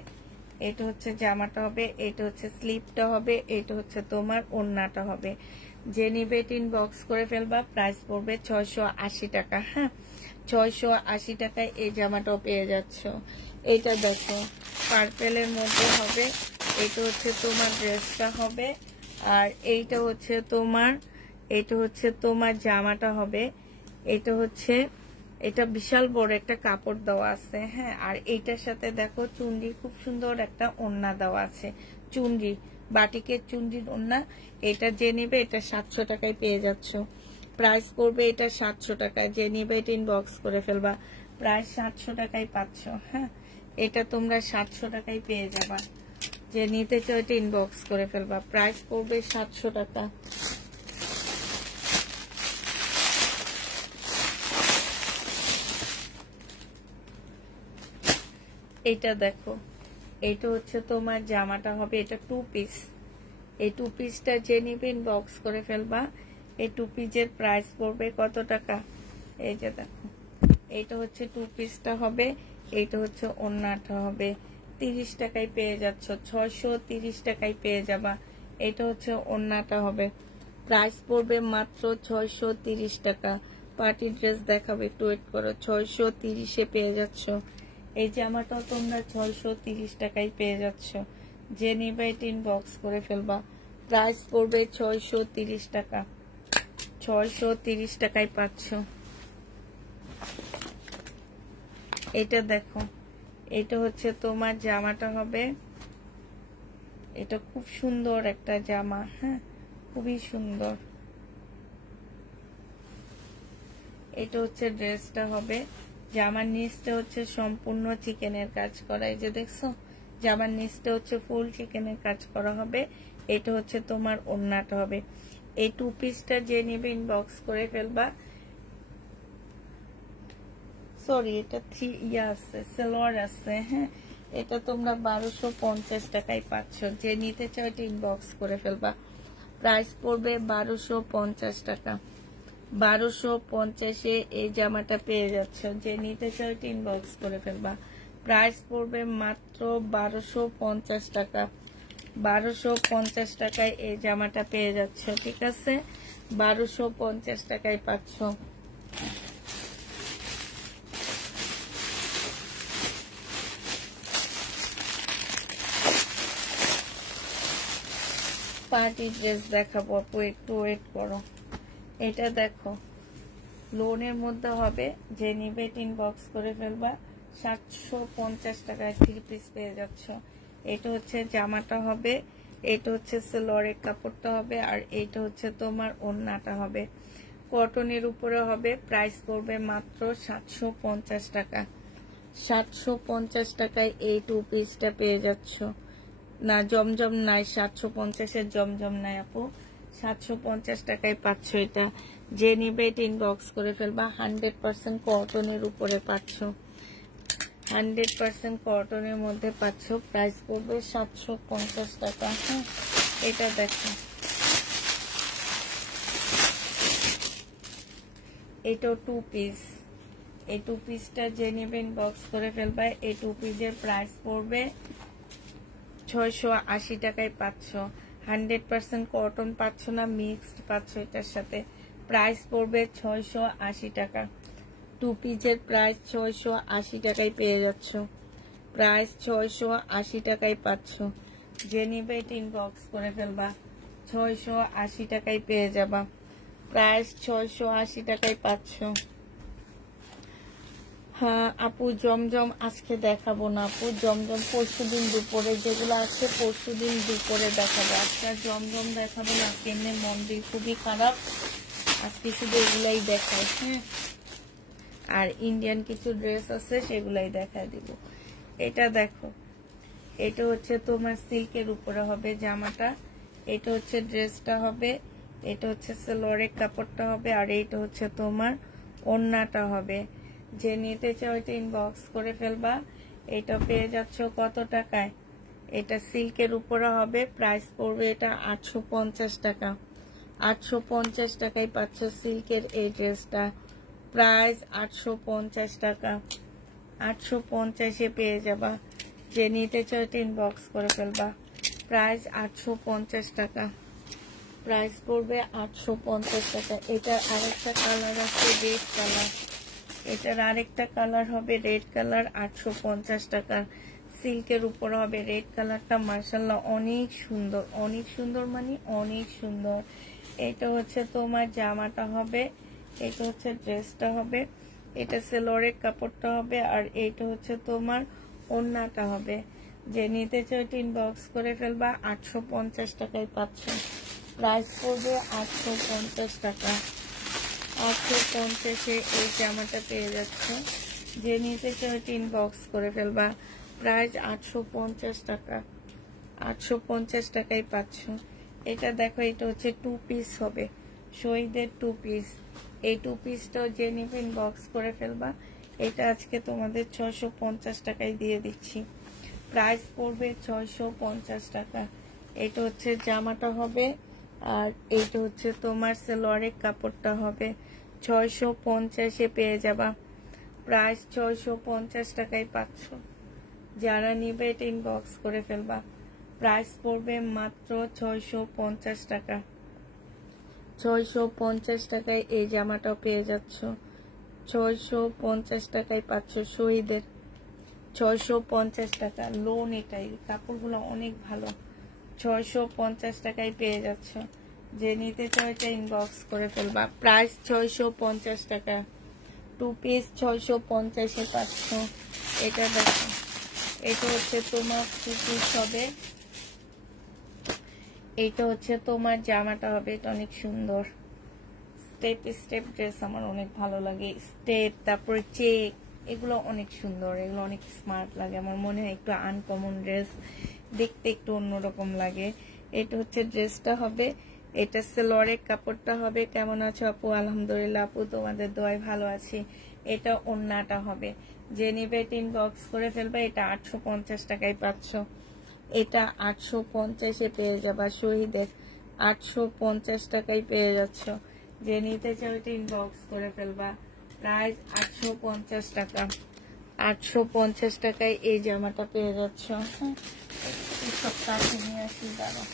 এটা হচ্ছে জামাটা হবে, এটা হচ্ছে স্লিপটা হবে, এটা হচ্ছে তোমার ওড়নাটা হবে। যে নিবে ইনবক্স করে ফেলবা। প্রাইস পড়বে 680 টাকা। হ্যাঁ, 680 টাকায় এই জামাটাও পেয়ে যাচ্ছ। এটা দেখো, পার্পেলের মধ্যে হবে, এটা হচ্ছে তোমার ড্রেসটা হবে, আর এইটা হচ্ছে তোমার জামাটা হবে। এটা বিশাল বড় একটা কাপড় দেওয়া আছে। হ্যাঁ, আর এইটার সাথে দেখো চুনরি, খুব সুন্দর একটা ওড়না দেওয়া আছে। চুনরি, বাটিকের চুনরির ওড়না। এটা যে নিবে এটা 700 টাকায় পেয়ে যাচ্ছ। প্রাইস পড়বে এটা 700 টাকায়। যে নিবে এটা ইনবক্স করে ফেলবা। প্রাইস 700 টাকায় পাচ্ছ। হ্যাঁ, এটা তোমরা 700 টাকায় পেয়ে যাবা। যে নিতে চাও এটা ইনবক্স করে ফেলবা। প্রাইস পড়বে 700 টাকা। এটা দেখো, এটা হচ্ছে তোমার জামাটা হবে, এটা টু পিস। এই টু পিসটা যে নিবে ইনবক্স করে ফেলবা। এই টু পিসের প্রাইস পড়বে কত টাকা? এই যে দেখো, এটা হচ্ছে টু পিসটা হবে, এটা হচ্ছে ওড়নাটা হবে। 30 টাকায় পেয়ে যাচ্ছ। 630 টাকায় পেয়ে যাবা। এটা হচ্ছে ওড়নাটা হবে। প্রাইস পড়বে মাত্র 630 টাকা। পার্টি ড্রেস দেখাবে, একটু ওয়েট করো। 630-এ পেয়ে যাচ্ছ। এই জামাটাও তোমরা 630 টাকায় পেয়ে যাচ্ছ। যে নিবে এটা ইনবক্স করে ফেলবা। প্রাইস পড়বে 630 টাকা। 630 টাকায় পাচ্ছ। এটা দেখো, এটা হচ্ছে তোমার জামাটা হবে, এটা খুব সুন্দর একটা জামা। হ্যাঁ, খুবই সুন্দর। এটা হচ্ছে ড্রেসটা হবে। জামার নিচটা হচ্ছে সম্পূর্ণ চিকেনের কাজ করা। এই যে দেখছো, জামার নিচটা হচ্ছে ফুল চিকেনের কাজ করা হবে। এটা হচ্ছে তোমার ওড়নাটা হবে। এই টু পিসটা যে নিবে ইনবক্স করে ফেলবা। সরি, এটা সালোয়ার আছে। হ্যাঁ, এটা তোমরা 1250 টাকায় পাচ্ছ। যে নিতে চাও এটা ইনবক্স করে ফেলবা। প্রাইস পড়বে 1250 টাকা। 1250-এ এই জামাটা পেয়ে যাচ্ছ। যে নিতে চাও এটা ইনবক্স করে ফেলবা। প্রাইস পড়বে মাত্র 1250 টাকা। 1250 টাকায় এই জামাটা পেয়ে যাচ্ছ। ঠিক আছে, 1250 টাকায় পাচ্ছ। পার্টি ড্রেস দেখাবো, একটু ওয়েট করো। এটা দেখো, লোনের মধ্যে হবে। যে নিবে ইনবক্স করে ফেলবা। 750 টাকায় 3 পিস পেয়ে যাচ্ছ। এটা হচ্ছে জামাটা হবে, এটা হচ্ছে সালোয়ারের কাপড়টা হবে, আর এটা হচ্ছে তোমার ওড়নাটা হবে। কটনের উপরে হবে। প্রাইস পড়বে মাত্র 750 টাকা। 750 টাকায় এই টু পিসটা পেয়ে যাচ্ছ। না, জমজম নাই, 750-এর জমজম নাই আপু। 750 টাকায় পাচ্ছ এটা। যে নিবে এটা ইনবক্স করে ফেলবা। 100% কটনের উপরে পাচ্ছ। 100% কটনের মধ্যে পাচ্ছ। প্রাইস পড়বে 750 টাকা। হ্যাঁ, এটা দেখো, এটাও টু পিস। এই টু পিসটা যে নিবে ইনবক্স করে ফেলবা। এই টু পিসের প্রাইস পড়বে 680 টাকায় পাচ্ছ। 100% কটন পাচ্ছ না, মিক্সড পাচ্ছ এটার সাথে। প্রাইস পড়বে 680 টাকা। 2 পিসের প্রাইস 680 টাকায় পেয়ে যাচ্ছ। প্রাইস 680 টাকায় পাচ্ছ। যে নিবে এটা ইনবক্স করে ফেলবা, 680 টাকায় পেয়ে যাবা। প্রাইস 680 টাকায় পাচ্ছ। হ্যাঁ আপু জমজম আজকে দেখাবো না আপু, জমজম পরশুদিন দুপুরে, যেগুলো আছে পরশুদিন দুপুরে দেখাবো। আজকে জমজম দেখাবো না, কেমনে মন্দির খুবই খারাপ, আজকে শুধু এগুলাই দেখায়। হ্যাঁ আর ইন্ডিয়ান কিছু ড্রেস আছে সেগুলাই দেখায় দিব। এটা দেখো, এটা হচ্ছে তোমার সিল্কের উপরে হবে জামাটা, এটা হচ্ছে ড্রেসটা হবে, এটা হচ্ছে সালোয়ারের কাপড়টা হবে, আর এইটা হচ্ছে তোমার ওড়নাটা হবে। যে নিতে চাও এটা ইনবক্স করে ফেলবা। এটা পেয়ে যাচ্ছ কত টাকায়? এটা সিল্কের উপরে হবে, প্রাইস পড়বে এটা 850 টাকা। 850 টাকায় পাচ্ছ সিল্কের এই ড্রেসটা। প্রাইস 850 টাকা। 850-এ পেয়ে যাবা। যে নিতে চাও এটা ইনবক্স করে ফেলবা। প্রাইস 850 টাকা। প্রাইস পড়বে 850 টাকা। এটার আরেকটা কালার আছে রেড কালার, এটার আরেকটা কালার হবে রেড কালার, 850 টাকা। সিল্কের উপর হবে রেড কালারটা, মাশাআল্লাহ অনেক সুন্দর, অনেক সুন্দর মানে অনেক সুন্দর। এটা হচ্ছে তোমার জামাটা হবে, এটা হচ্ছে ড্রেসটা হবে, এটা সেলোয়ারের কাপড়টা হবে, আর এইটা হচ্ছে তোমার ওড়নাটা হবে। যে নিতে চাও এটা ইনবক্স করে ফেলবা। 850 টাকায় পাচ্ছ। প্রাইস পড়বে 850 টাকা। 850-এ এই জামাটা পেয়ে যাচ্ছে। যে নিতে চাও এটা ইনবক্স করে ফেলবা। প্রাইস 850 টাকা। 850 টাকায় পাচ্ছ। এটা দেখো, এটা হচ্ছে 2 পিস হবে, শহীদের 2 পিস। এই 2 পিসটাও যে নিবে ইনবক্স করে ফেলবা। এটা আজকে তোমাদের 650 টাকায় দিয়ে দিচ্ছি। প্রাইস পড়বে 650 টাকা। এটা হচ্ছে জামাটা হবে, আর এইটা হচ্ছে তোমার সালোয়ারের কাপড়টা হবে। 650-এ পেয়ে যাবা। প্রাইস 650 টাকায় পাচ্ছ। যারা নিবে এটা ইনবক্স করে ফেলবা। প্রাইস পড়বে মাত্র 650 টাকা। 650 টাকায় এই জামাটাও পেয়ে যাচ্ছ। 650 টাকায় পাচ্ছ শহীদের। 650 টাকা। লোন এটাই, কাপড়গুলো অনেক ভালো। 650 টাকায় পেয়ে যাচ্ছ। যে নিতে চাও এটা ইনবক্স করে ফেলবা। প্রাইস 650 টাকা। 2 পিস 650-এ পাচ্ছ। এটা দেখো, এটা হচ্ছে তোমার 2 পিস হবে, এইটা হচ্ছে তোমার জামাটা হবে। এটা অনেক সুন্দর, স্টেপ স্টেপ ড্রেস আমার অনেক ভালো লাগে। স্টেপ, তারপরে চেক, এগুলো অনেক সুন্দর, এগুলো অনেক স্মার্ট লাগে। আমার মনে হয় একটু আনকমন ড্রেস, দেখতে একটু অন্যরকম লাগে। এটা হচ্ছে ড্রেসটা হবে, এটা সালোয়ারের কাপড়টা হবে। কেমন আছো আপু? আলহামদুলিল্লাহ আপু, তোমাদের দোয়ায় ভালো আছি। এটা ওড়নাটা হবে। যে নিবে এটা ইনবক্স করে ফেলবে। এটা 850 টাকায় পাচ্ছ। এটা 850-এ পেয়ে যাবা শহীদের। 850 টাকায় পেয়ে যাচ্ছ। যে নিতে চাও এটা ইনবক্স করে ফেলবা। প্রাইস 850 টাকা। 850 টাকায় এই জামাটা পেয়ে যাচ্ছ। এই সপ্তাহে নিয়ে আসি, দাঁড়ো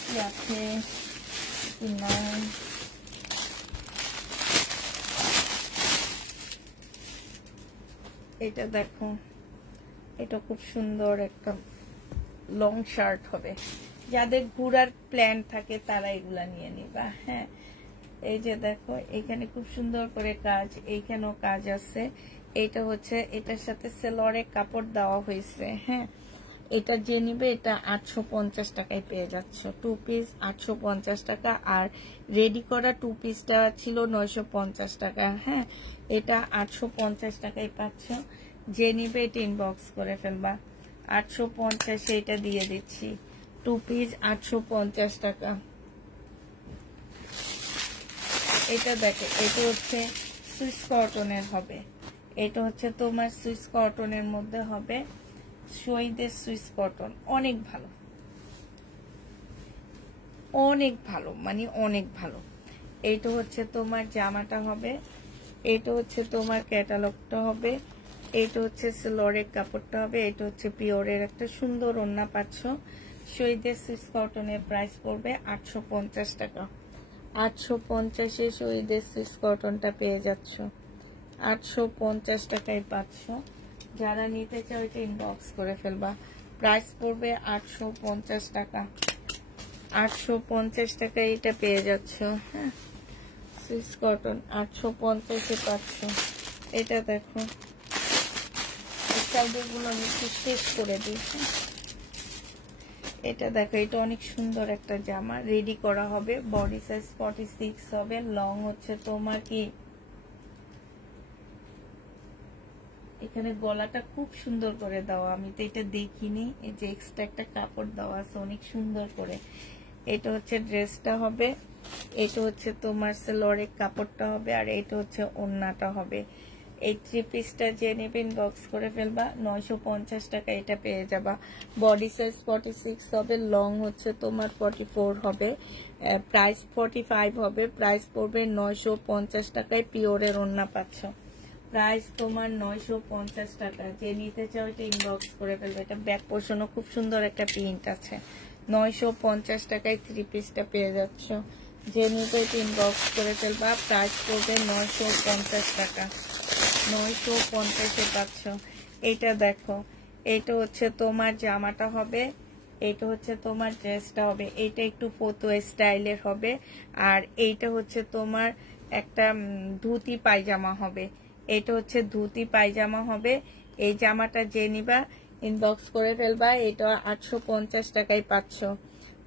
কি আছে কি নাই। এটা দেখো, এটা খুব সুন্দর একটা লং শার্ট হবে। যাদের ঘোরার প্ল্যান থাকে তারা এগুলা নিয়ে নিবা। হ্যাঁ এই যে দেখো, এখানে খুব সুন্দর করে কাজ, এইখানেও কাজ আছে। এইটা হচ্ছে, এটার সাথে সেলোয়ারের কাপড় দেওয়া হয়েছে। হ্যাঁ এটা যে নিবে এটা 850 টাকায় পেয়ে যাচ্ছ। 2 পিস 850 টাকা, আর রেডি করা 2 পিসটা ছিল 950 টাকা। হ্যাঁ এটা 850 টাকায় পাচ্ছ। যে নিবে এটা ইনবক্স করে ফেলবা। 850-এ এটা দিয়ে দিচ্ছি। 2 পিস 850 টাকা। এটা দেখো, এটা হচ্ছে সুইস কটনের হবে। এটা হচ্ছে তোমার সুইস কটনের মধ্যে হবে, শহীদের সুইস কটন। অনেক ভালো, অনেক ভালো মানে অনেক ভালো। এইটা হচ্ছে তোমার জামাটা হবে, এইটা হচ্ছে তোমার ক্যাটালগটা হবে, এইটা হচ্ছে সিলরের কাপড়টা হবে, এটা হচ্ছে পিওরের একটা সুন্দর ওড়না পাচ্ছ। শহীদের সুইস কটনের প্রাইস পড়বে 850 টাকা। 850-এ শহীদের সুইস কটনটা পেয়ে যাচ্ছ, 850 টাকায় পাচ্ছ। যারা নিতে চাও এটা ইনবক্স করে ফেলবা। প্রাইস পড়বে 850 টাকা। 850 টাকায় এটা পেয়ে যাচ্ছ। হ্যাঁ, সুইস কটন 850-এ পাচ্ছ। এটা দেখো, গুলো আমি একটু শেষ করে দিই। এটা দেখো, এটা অনেক সুন্দর একটা জামা, রেডি করা হবে। বডি সাইজ 46 হবে, লং হচ্ছে তোমার কি, এখানে গলাটা খুব সুন্দর করে দেওয়া, আমি তো এটা দেখিনি, এই যে এক্সট্রা একটা কাপড় দেওয়া আছে অনেক সুন্দর করে। এটা হচ্ছে ড্রেসটা হবে, এটা হচ্ছে তোমার সেলরের কাপড়টা হবে, আর এটা হচ্ছে ওড়নাটা হবে। এই 3 পিসটা যে নেবে ইনবক্স করে ফেলবা, 950 টাকা এটা পেয়ে যাবা। বডি সাইজ 46 হবে, লং হচ্ছে তোমার 44 হবে, প্রাইস 45 হবে। প্রাইস পড়বে 950 টাকায়, পিওরের ওড়না পাচ্ছ। প্রাইস তোমার 950 টাকা। যে নিতে চাও এটা ইনবক্স করে ফেলবে। এটা ব্যাক পোর্শনও খুব সুন্দর একটা প্রিন্ট আছে। 950 টাকায় 3 পিসটা পেয়ে যাচ্ছ। যে নিতে এটা ইনবক্স করে ফেলবা। প্রাইস পড়বে 950 টাকা। 950-এ পাচ্ছ। এটা দেখো, এটা হচ্ছে তোমার জামাটা হবে, এটা হচ্ছে তোমার ড্রেসটা হবে। এটা একটু ফটো স্টাইলের হবে, আর এইটা হচ্ছে তোমার একটা ধুতি পায়জামা হবে। এটা হচ্ছে ধুতি পায়জামা হবে। এই জামাটা যে নিবা ইনবক্স করে ফেলবা। এটা 850 টাকায় পাচ্ছ।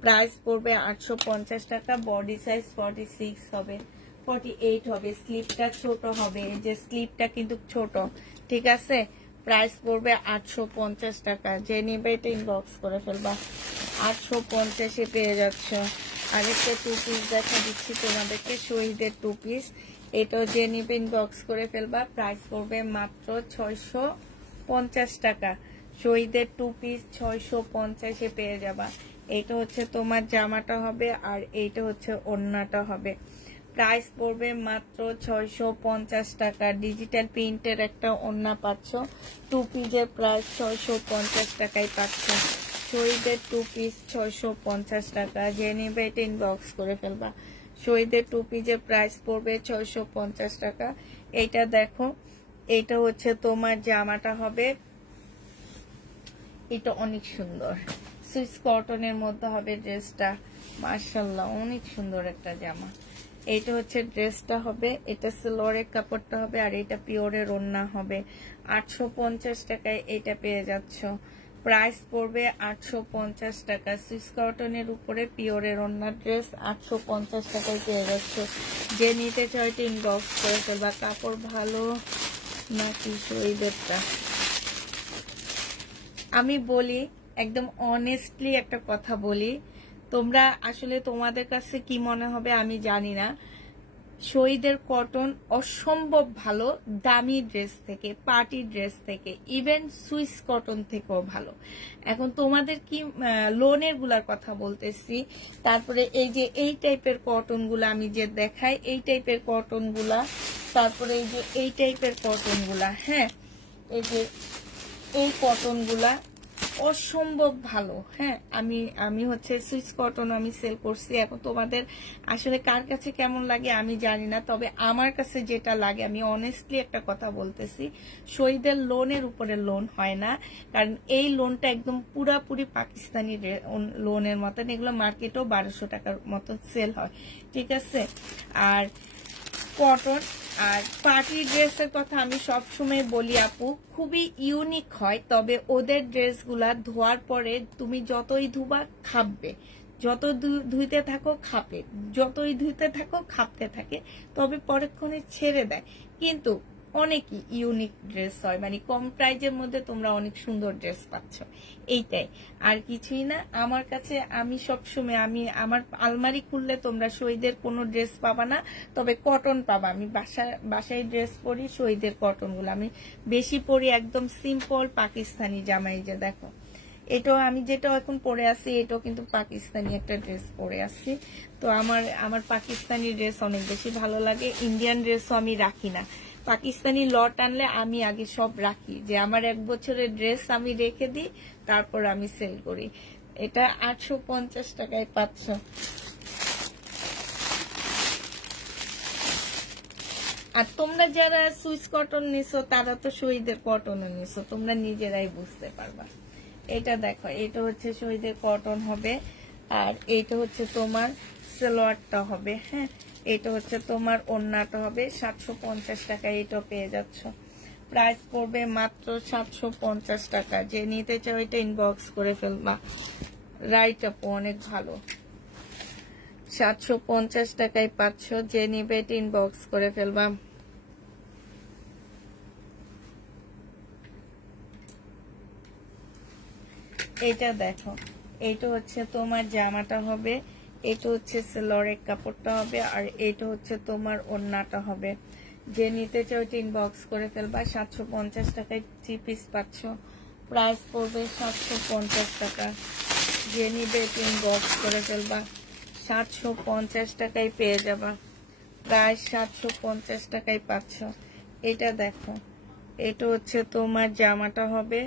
প্রাইস পড়বে 850 টাকা। বডি সাইজ 46 হবে, 48 হবে। স্লিপটা ছোট হবে, এই যে স্লিপটা কিন্তু ছোট, ঠিক আছে। প্রাইস পড়বে 850 টাকা। যে নিবে এটা ইনবক্স করে ফেলবা। 850-এ পেয়ে যাচ্ছ। আরেকটা 2 পিস দেখা দিচ্ছি তোমাদেরকে, শহীদের 2 পিস। এটাও যে নিবে ইনবক্স করে ফেলবা। প্রাইস পড়বে মাত্র 650 টাকা। শহীদের 2 পিস 650-এ পেয়ে যাবা। এটা হচ্ছে তোমার জামাটা হবে, আর এইটা হচ্ছে ওড়নাটা হবে। প্রাইস পড়বে মাত্র 650 টাকা। ডিজিটাল প্রিন্টের একটা ওড়না পাচ্ছ। 2 পিসের প্রাইস 650 টাকায় পাচ্ছ। শহীদের 2 পিস 650 টাকা। যে নেবে এটা ইনবক্স করে ফেলবা। শহীদের 2 পিসের প্রাইস পড়বে 650 টাকা। এটা দেখো, এটা হচ্ছে তোমার জামাটা হবে, এটা অনেক সুন্দর সুইস কটনের মধ্যে হবে ড্রেসটা। মাশাআল্লাহ, অনেক সুন্দর একটা জামা। এটা হচ্ছে ড্রেসটা হবে, এটা সিলরের কাপড়টা হবে, আর এটা পিওরের ওড়না হবে। 850 টাকায় এটা পেয়ে যাচ্ছ। প্রাইস পড়বে 850 টাকা। সুইস কটনের উপরে পিওরের ওড়না ড্রেস 850 টাকায় পেয়ে যাচ্ছ। যে নিতে চাও এটা ইনবক্স করে ফেলবা। কাপড় ভালো নাকি শহীদেরটা? আমি বলি একদম অনেস্টলি একটা কথা বলি, তোমরা আসলে তোমাদের কাছে কি মনে হবে আমি জানি না, শহীদের কটন অসম্ভব ভালো, দামি ড্রেস থেকে, পার্টি ড্রেস থেকে, ইভেন সুইস কটন থেকেও ভালো। এখন তোমাদের কি লোনের গুলার কথা বলতেছি, তারপরে এই যে এই টাইপের কটন গুলা আমি যে দেখাই, এই টাইপের কটন গুলা, তারপরে এই যে এই টাইপের কটন গুলা, হ্যাঁ, এই যে এই কটন গুলা অসম্ভব ভালো। হ্যাঁ, আমি হচ্ছে সুইস কটন আমি সেল করছি। এখন তোমাদের আসলে কার কাছে কেমন লাগে আমি জানি না, তবে আমার কাছে যেটা লাগে, আমি অনেস্টলি একটা কথা বলতেছি, শহীদের লোনের উপরে লোন হয় না, কারণ এই লোনটা একদম পুরাপুরি পাকিস্তানি লোনের মতন। এগুলো মার্কেটেও 1200 টাকার মতো সেল হয়, ঠিক আছে। আর কটন আর পার্টি ড্রেসের কথা আমি সবসময় বলি আপু, খুবই ইউনিক হয়, তবে ওদের ড্রেসগুলা ধোয়ার পরে তুমি যতই ধুবা খাপবে, যত ধুইতে থাকো খাপে, যতই ধুইতে থাকো খাপতে থাকে, তবে পরক্ষণে ছেড়ে দেয়। কিন্তু অনেকই ইউনিক ড্রেস হয়, মানে কম প্রাইজের মধ্যে তোমরা অনেক সুন্দর ড্রেস পাচ্ছ, এইটাই, আর কিছুই না। আমার কাছে আমি সবসময় আমার আলমারি খুললে তোমরা শহীদের কোনো ড্রেস পাবা না, তবে কটন পাবা। আমি বাসায় ড্রেস পরি, শহীদের কটন গুলো আমি বেশি পরি, একদম সিম্পল পাকিস্তানি জামাই। যে দেখো, এটাও আমি যেটা এখন পরে আছি, এটাও কিন্তু পাকিস্তানি একটা ড্রেস পরে আসছি। তো আমার পাকিস্তানি ড্রেস অনেক বেশি ভালো লাগে। ইন্ডিয়ান ড্রেসও আমি রাখি না, পাকিস্তানি লট আনলে আমি আগে সব রাখি, যে আমার 1 বছরের ড্রেস আমি রেখে দিই, তারপর আমি সেল করি। এটা 850 টাকায় পাচ্ছ। আর তোমরা যারা সুইস কটন নিছো তারা তো শহীদের কটনও নিছো, তোমরা নিজেরাই বুঝতে পারবা। এটা দেখো, এটা হচ্ছে শহীদের কটন হবে, আর এইটা হচ্ছে তোমার সালোয়ারটা হবে। হ্যাঁ, এটা হচ্ছে তোমার ওড়নাটা হবে। 750 টাকায় এটা পেয়ে যাচ্ছ। প্রাইস পড়বে মাত্র 750 টাকা। যে নিতে চাও এটা ইনবক্স করে ফেলবা। রাইট আপু, অনেক ভালো। 750 টাকায় পাচ্ছ, যে নিবে এটা ইনবক্স করে ফেলবা। এটা দেখো, এটা হচ্ছে তোমার জামাটা হবে, এটা হচ্ছে সেলরের কাপড়টা হবে, আর এটা হচ্ছে তোমার ওড়নাটা হবে। যে নিতে চাও এটা ইনবক্স করে ফেলবা। 750 টাকায় 3 পিস পাচ্ছ। প্রাইস পড়বে 750 টাকা। যে নিবে এটা ইনবক্স করে ফেলবা। 750 টাকায় পেয়ে যাবা। প্রাইস 750 টাকায় পাচ্ছ। এটা দেখো, এটা হচ্ছে তোমার জামাটা হবে,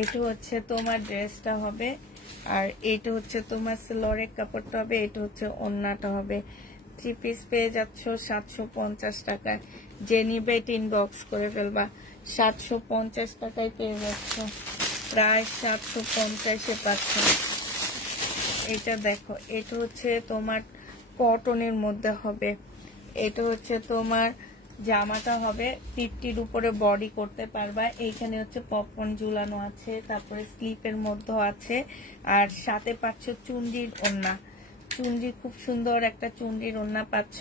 এটা হচ্ছে তোমার ড্রেসটা হবে, আর এটা হচ্ছে তোমার সেলরের কাপড়টা হবে, এটা হচ্ছে ওড়নাটা হবে। 3 পিস পেয়ে যাচ্ছ 750 টাকায়। যে নিবে এটা ইনবক্স করে ফেলবা। 750 টাকায় পেয়ে যাচ্ছ। প্রায় 750-এ পাচ্ছ। এটা দেখো, এটা হচ্ছে তোমার কটনের মধ্যে হবে। এটা হচ্ছে তোমার জামাটা হবে, 50-র উপরে বডি করতে পারবা। এইখানে হচ্ছে পপকর্ন ঝুলানো আছে, তারপরে স্লিপের মধ্যে আছে, আর সাথে পাচ্ছ চুন্ডির ওড়না। চুন্ডি খুব সুন্দর একটা চুন্ডির ওড়না পাচ্ছ।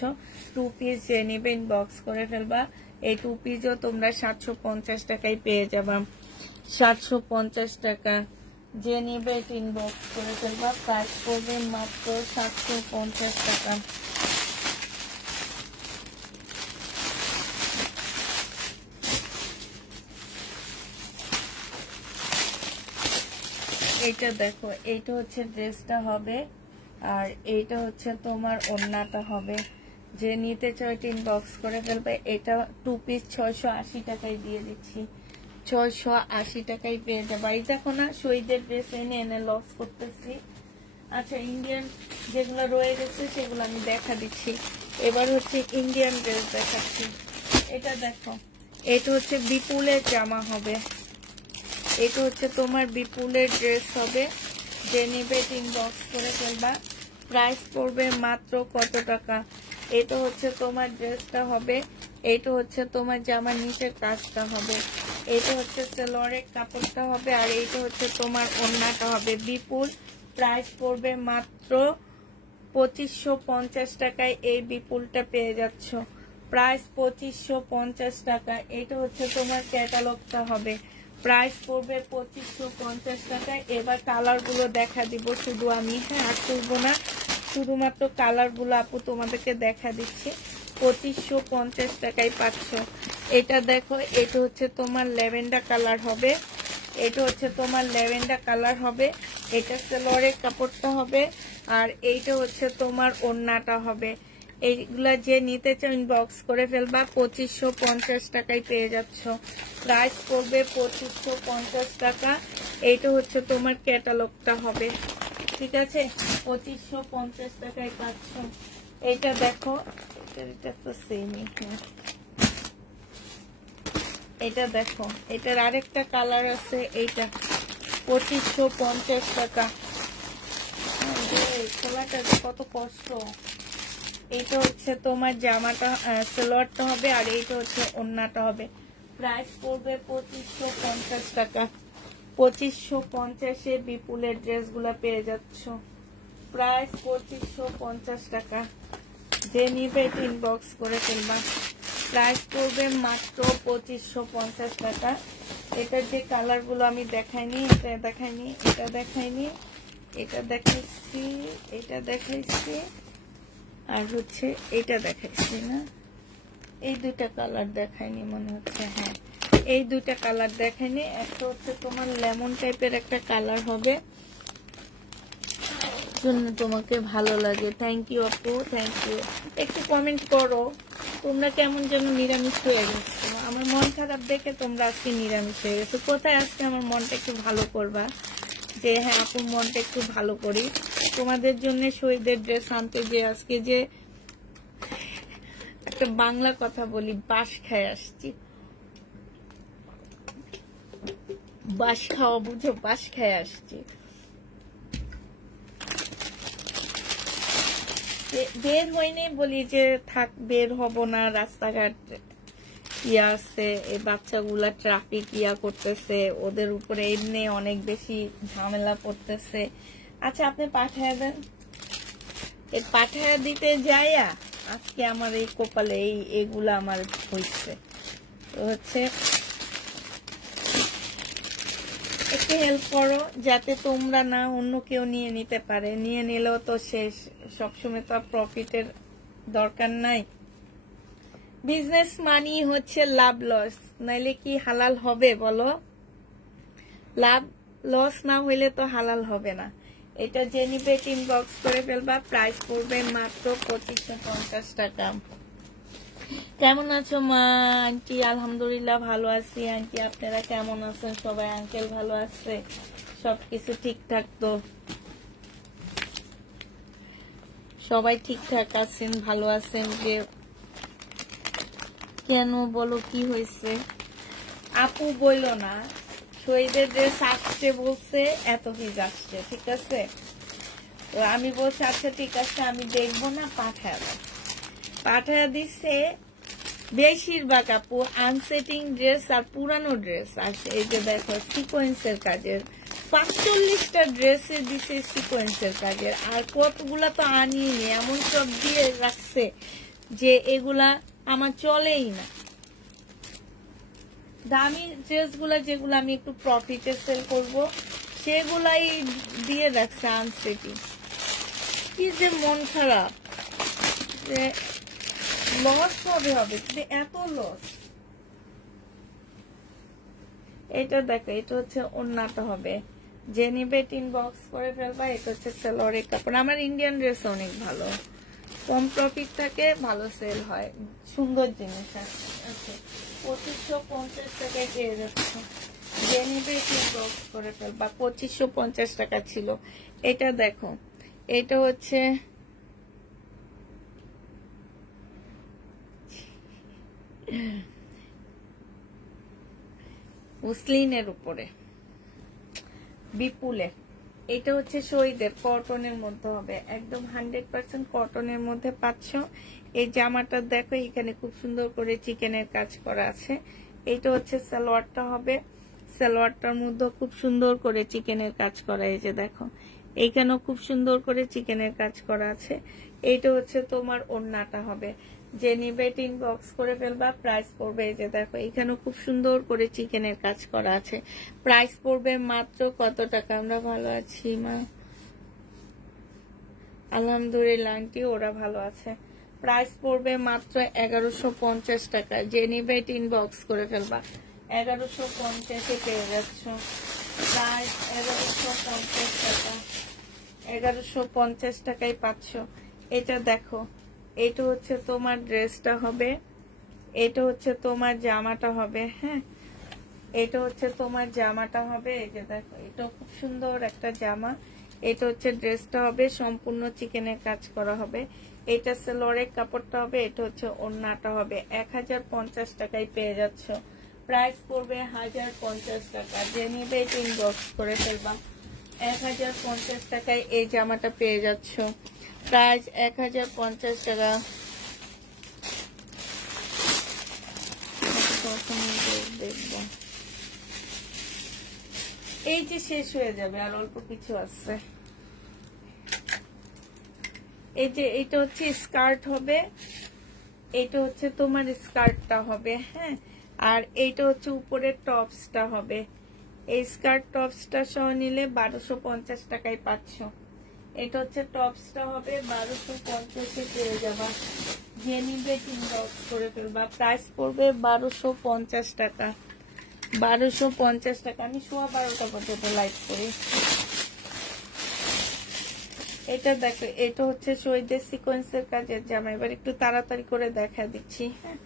2 পিস যে নেবে ইনবক্স করে ফেলবা। এই 2 পিসও তোমরা 750 টাকায় পেয়ে যাবা। 750 টাকা। যে নিবে এটা ইনবক্স করে ফেলবা। প্রাইস পড়বে মাত্র 750 টাকা। এইটা দেখো, এইটা হচ্ছে ড্রেসটা হবে, আর এইটা হচ্ছে তোমার ওড়নাটা হবে। যে নিতে চাও এটা ইনবক্স করে ফেলবে। এটা 2 পিস 680 টাকায় দিয়ে দিচ্ছি। 680 টাকায় পেয়ে যাবে। এই দেখো না, শহীদের ড্রেস এনে এনে লস করতেছি। আচ্ছা, ইন্ডিয়ান যেগুলো রয়ে গেছে সেগুলো আমি দেখা দিচ্ছি। এবার হচ্ছে ইন্ডিয়ান ড্রেস দেখাচ্ছি। এটা দেখো, এটা হচ্ছে বিপুলের জামা হবে, এটা হচ্ছে তোমার বিপুলের ড্রেস হবে। যে নিবে ইনবক্স করে ফেলবা। প্রাইস পড়বে মাত্র কত টাকা। এটা হচ্ছে তোমার ড্রেসটা হবে, এটা হচ্ছে তোমার জামার নিচের কাজটা হবে, এটা হচ্ছে সেলরের কাপড়টা হবে, আর এইটা হচ্ছে তোমার ওড়নাটা হবে বিপুল। প্রাইস পড়বে মাত্র 2550 টাকায় এই বিপুলটা পেয়ে যাচ্ছ। প্রাইস 2550 টাকা। এটা হচ্ছে তোমার ক্যাটালগটা হবে। প্রাইস পড়বে 2550 টাকায়। এবার কালার গুলো দেখা দিব শুধু আমি, হ্যাঁ, আর তুলবো না, শুধুমাত্র কালার গুলো আপু তোমাদেরকে দেখা দিচ্ছি। 2550 টাকায় পাচ্ছ। এটা দেখো, এটা হচ্ছে তোমার ল্যাভেন্ডার কালার হবে, এটা হচ্ছে তোমার ল্যাভেন্ডার কালার হবে, এটা সেলরের কাপড়টা হবে, আর এইটা হচ্ছে তোমার ওড়নাটা হবে। এইগুলা যে নিতে চাও ইনবক্স করে ফেলবা। 2550 টাকায় পেয়ে যাচ্ছ। প্রাইস করবে 2550 টাকা। এইটা হচ্ছে তোমার ক্যাটালগটা হবে, ঠিক আছে। 2550 টাকায় পাচ্ছ। এইটা দেখো, এটা তো সেমই। এটা দেখো, এটার আরেকটা কালার আছে, এইটা 2550 টাকা। খোলাটা কত কষ্ট। এইটা হচ্ছে তোমার জামাটা, সালোয়ারটা হবে, আর এইটা হচ্ছে ওড়নাটা হবে। প্রাইস পড়বে 2550 টাকা। 2550-এ বিপুলের ড্রেসগুলো পেয়ে যাচ্ছ। প্রাইস 2550 টাকা। যে নিবে এটা ইনবক্স করে ফেলবা। প্রাইস পড়বে মাত্র 2550 টাকা। এটার যে কালারগুলো আমি দেখাইনি, এটা দেখাইনি, এটা দেখাইনি, এটা দেখাইছি, এটা দেখাইছি, আর হচ্ছে এটা দেখাইছি না, এই দুইটা কালার দেখাইনি মনে হচ্ছে। হ্যাঁ, এই দুইটা কালার দেখাইনি। একটা হচ্ছে তোমার লেমন টাইপের একটা কালার হবে, জন্য তোমাকে ভালো লাগে। থ্যাংক ইউ আপু, থ্যাংক ইউ। একটু কমেন্ট করো তোমরা কেমন যেন নিরামিষ হয়ে গেছো। আমার মন খারাপ দেখে তোমরা আজকে নিরামিষ হয়ে গেছো। কোথায় আজকে আমার মনটা একটু ভালো করবা, যে হ্যাঁ আপুর মনটা একটু ভালো করি। তোমাদের জন্য শহীদের ড্রেস আনতে যে আজকে যে একটা বাংলা কথা বলি, বাঁশ খায় আসছি। বাঁশ খাওয়া বুঝো, বাঁশ খায় আসছি। বের হয়নি বলি যে থাক বের হব না, রাস্তাঘাট ইয়া আছে, এই বাচ্চাগুলা ট্রাফিক ইয়া করতেছে, ওদের উপরে এমনি অনেক বেশি ঝামেলা পড়তেছে। আচ্ছা আপনি পাঠায় দেন। এই পাঠায় দিতে যাইয়া আজকে আমার এই কপালে এগুলা আমার হয়েছে। তো হচ্ছে একটু হেল্প করো যাতে তোমরা না অন্য কেউ নিয়ে নিতে পারে। নিয়ে নিলেও তো শেষ, সবসময় তো প্রফিটের দরকার নাই। বিজনেস মানি হচ্ছে লাভ লস, নাইলে কি হালাল হবে বলো? লাভ লস না হইলে তো হালাল হবে না। এটা যে নিবে ইনবক্স করে ফেলবা। প্রাইস পড়বে মাত্র 2550 টাকা। কেমন আছো মা? আন্টি আলহামদুলিল্লাহ ভালো আছি। আন্টি আপনারা কেমন আছেন সবাই? আঙ্কেল ভালো আছে? সবকিছু ঠিকঠাক তো? সবাই ঠিকঠাক আছেন, ভালো আছেন? যে কেন বলো কি হয়েছে? আপু বইলো না, শহীদের ড্রেস আসছে বলছে, এত পিস আসছে, ঠিক আছে। তো আমি বলছি আচ্ছা ঠিক আছে আমি দেখবো না, পাঠায় দিচ্ছে। বেশিরভাগ আপু আনসেটিং ড্রেস আর পুরানো ড্রেস আছে। এই যে দেখো সিকোয়েন্সের কাজের 45টা ড্রেসে দিছে সিকোয়েন্সের কাজের, আর কতগুলা তো আনিনি, এমন সব দিয়ে রাখছে যে এগুলা আমার চলেই না। দামি ড্রেসগুলা যেগুলো আমি একটু প্রফিটে সেল করব সেগুলাই দিয়ে রাখছে আনসেটিং। কি যে মন খারাপ, যে লস হবে এত লস। এটা দেখো, এটা হচ্ছে ওন্নাটা হবে, যে নিবে ইনবক্স করে ফেলবা। এটা হচ্ছে সালোয়ারের কাপড়। আমার ইন্ডিয়ান ড্রেস অনেক ভালো, কম প্রফিট থাকে, ভালো সেল হয়, সুন্দর জিনিস আছে। 2550 টাকায় পেয়ে যাচ্ছে। যে নিবে ইনবক্স করে ফেলবা। 2550 টাকা ছিল। এটা দেখো, এটা হচ্ছে মুসলিনের উপরে বিপুলে। এটা হচ্ছে শহীদের কটনের মধ্যে হবে, একদম 100% কটনের মধ্যে পাচ্ছ। এই জামাটা দেখো, এখানে খুব সুন্দর করে চিকেনের কাজ করা আছে। এইটা হচ্ছে সালোয়ারটা হবে, সালোয়ারটার মধ্যে খুব সুন্দর করে চিকেনের কাজ করা। এই যে দেখো, এইখানেও খুব সুন্দর করে চিকেনের কাজ করা আছে। এইটা হচ্ছে তোমার ওড়নাটা হবে। যে নিবে ইনবক্স করে ফেলবা। প্রাইস পড়বে, এই যে দেখো এখানেও খুব সুন্দর করে চিকেনের কাজ করা আছে। প্রাইস পড়বে মাত্র কত টাকা? আমরা ভালো আছি মা, আলহামদুলিল্লাহ। আন্টি ওরা ভালো আছে। প্রাইস পড়বে মাত্র 1150 টাকা। যে নিবে ইনবক্স করে ফেলবা। 1150-এ পেয়ে যাচ্ছ। প্রাইস 1150 টাকা, 1150 টাকায় পাচ্ছ। এটা দেখো, এটা হচ্ছে তোমার ড্রেসটা হবে, এটা হচ্ছে তোমার জামাটা হবে। হ্যাঁ, এটা হচ্ছে তোমার জামাটা হবে। এই যে দেখো, এটা খুব সুন্দর একটা জামা। এটা হচ্ছে ড্রেসটা হবে, সম্পূর্ণ চিকেনের কাজ করা হবে। এটা সালোয়ারের কাপড়টা হবে, এটা হচ্ছে ওড়নাটা হবে। 1050 টাকায় পেয়ে যাচ্ছ। প্রাইস পড়বে 1050 টাকা। যে নিবে ইনবক্স করে ফেলবা। 1050 টাকায় এই জামাটা পেয়ে যাচ্ছ। প্রাইস 1050 টাকা। দেখবো এই যে শেষ হয়ে যাবে, আর অল্প কিছু আছে। এই যে এটা হচ্ছে স্কার্ট হবে, এটা হচ্ছে তোমার স্কার্টটা হবে। হ্যাঁ, আর এইটা হচ্ছে উপরের টপসটা হবে। এই স্কার্ট টপসটা সহ নিলে 1250 টাকায় পাচ্ছ। এটা হচ্ছে টপসটা হবে, 1250-এ পেয়ে যাবা। যে নিবে ইনবক্স করে ফেলবা। প্রাইস পড়বে 1250 টাকা, 1250 টাকা। আমি 12:15 পর্যন্ত লাইভ করি। এটা দেখো, এটা হচ্ছে শহীদের সিকোয়েন্সের কাজের জামা। এবার একটু তাড়াতাড়ি করে দেখা দিচ্ছি। হ্যাঁ,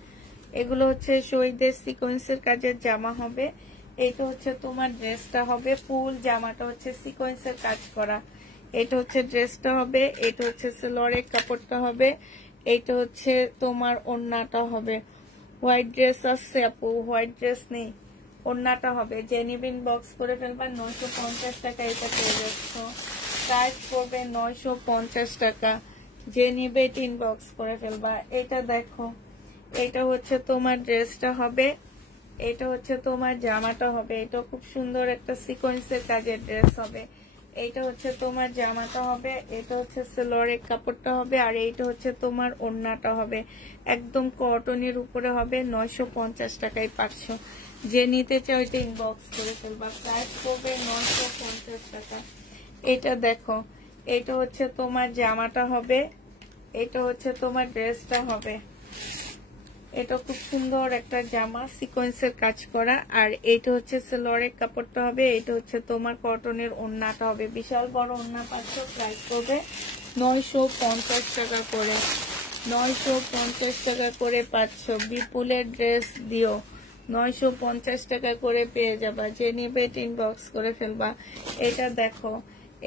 এগুলো হচ্ছে শহীদের সিকোয়েন্সের কাজের জামা হবে। এটা হচ্ছে তোমার ড্রেসটা হবে, ফুল জামাটা হচ্ছে সিকোয়েন্সের কাজ করা। এটা হচ্ছে ড্রেসটা হবে, এটা হচ্ছে সেলোয়ারের কাপড়টা হবে, এটা হচ্ছে তোমার ওড়নাটা হবে। হোয়াইট ড্রেস আছে আপু, হোয়াইট ড্রেস নেই, ওড়নাটা হবে। যে নিবেন বক্স করে ফেলবা, 950 টাকা এটা পেয়ে যাচ্ছ। প্রাইস পড়বে 950 টাকা। যে নিবে 3 বক্স করে ফেলবা। এটা দেখো, এটা হচ্ছে তোমার ড্রেসটা হবে, এটা হচ্ছে তোমার জামাটা হবে। এটা খুব সুন্দর একটা সিকোয়েন্সের কাজের ড্রেস হবে। এইটা হচ্ছে তোমার জামাটা হবে, এটা হচ্ছে সেলোয়ারের কাপড়টা হবে, আর এইটা হচ্ছে তোমার ওড়নাটা হবে। একদম কটনের উপরে হবে। 950 টাকায় পাচ্ছ। যে নিতে চাও এটা ইনবক্স করে ফেলবা। প্রাইস পড়বে 950 টাকা। এটা দেখো, এটা হচ্ছে তোমার জামাটা হবে, এটা হচ্ছে তোমার ড্রেসটা হবে। এটা খুব সুন্দর একটা জামা, সিকোয়েন্সের কাজ করা, আর এইটা হচ্ছে সেলোয়ারের কাপড়টা হবে, এটা হচ্ছে তোমার কটনের ওড়নাটা হবে। বিশাল বড় ওড়না পাচ্ছ। প্রাইস করবে 950 টাকা করে। 950 টাকা করে পাচ্ছ। বিপুলের ড্রেস দিও, 950 টাকা করে পেয়ে যাবা। যে নিবে 3 বক্স করে ফেলবা। এটা দেখো,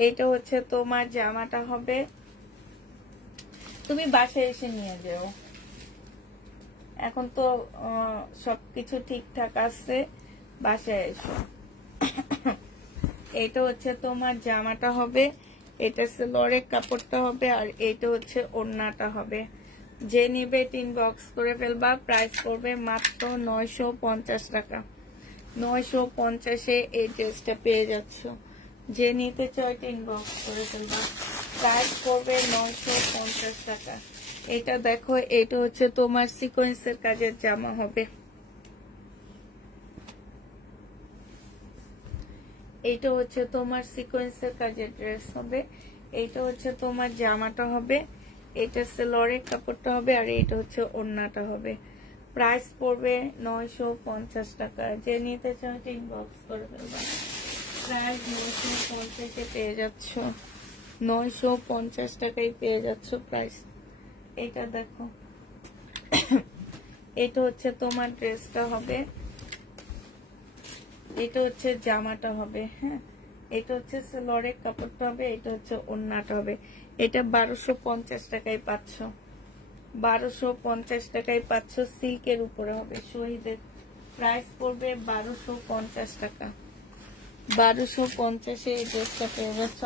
এটা হচ্ছে তোমার জামাটা হবে। তুমি বাসায় এসে নিয়ে যাও, এখন তো সবকিছু ঠিকঠাক আছে, বাসায় এসো। এটা হচ্ছে তোমার জামাটা হবে, এটা সেলোয়ারের কাপড়টা হবে, আর এটা হচ্ছে ওড়নাটা হবে। যে নিবে 3 বক্স করে ফেলবা। প্রাইস পড়বে মাত্র 950 টাকা। 950-এ এই ড্রেসটা পেয়ে যাচ্ছ। যে নিতে চাই 3 বক্স করে ফেলবা। প্রাইস পড়বে 950 টাকা। এটা দেখো, এটা হচ্ছে তোমার সিকোয়েন্সের কাজের জামা হবে। এইটা হচ্ছে তোমার সিকোয়েন্সের কাজের ড্রেস হবে। এইটা হচ্ছে তোমার জামাটা হবে, এটা সেলোয়ারের কাপড়টা হবে, আর এইটা হচ্ছে ওড়নাটা হবে। প্রাইস পড়বে 950 টাকা। যে নিতে চাও 3 বক্স করে ফেলবা। প্রাইস 950-এ পেয়ে যাচ্ছ। 950 টাকায় পেয়ে যাচ্ছ প্রাইস। এটা দেখো, এটা হচ্ছে তোমার ড্রেসটা হবে, এটা হচ্ছে জামাটা হবে। হ্যাঁ, এটা হচ্ছে সেলোয়ারের কাপড়টা হবে, এটা হচ্ছে ওড়নাটা হবে। এটা 1250 টাকায় পাচ্ছ। 1250 টাকায় পাচ্ছ। সিল্কের উপরে হবে, শহীদের। প্রাইস পড়বে 1250 টাকা। 1250-এ এই ড্রেসটা পেয়ে যাচ্ছ।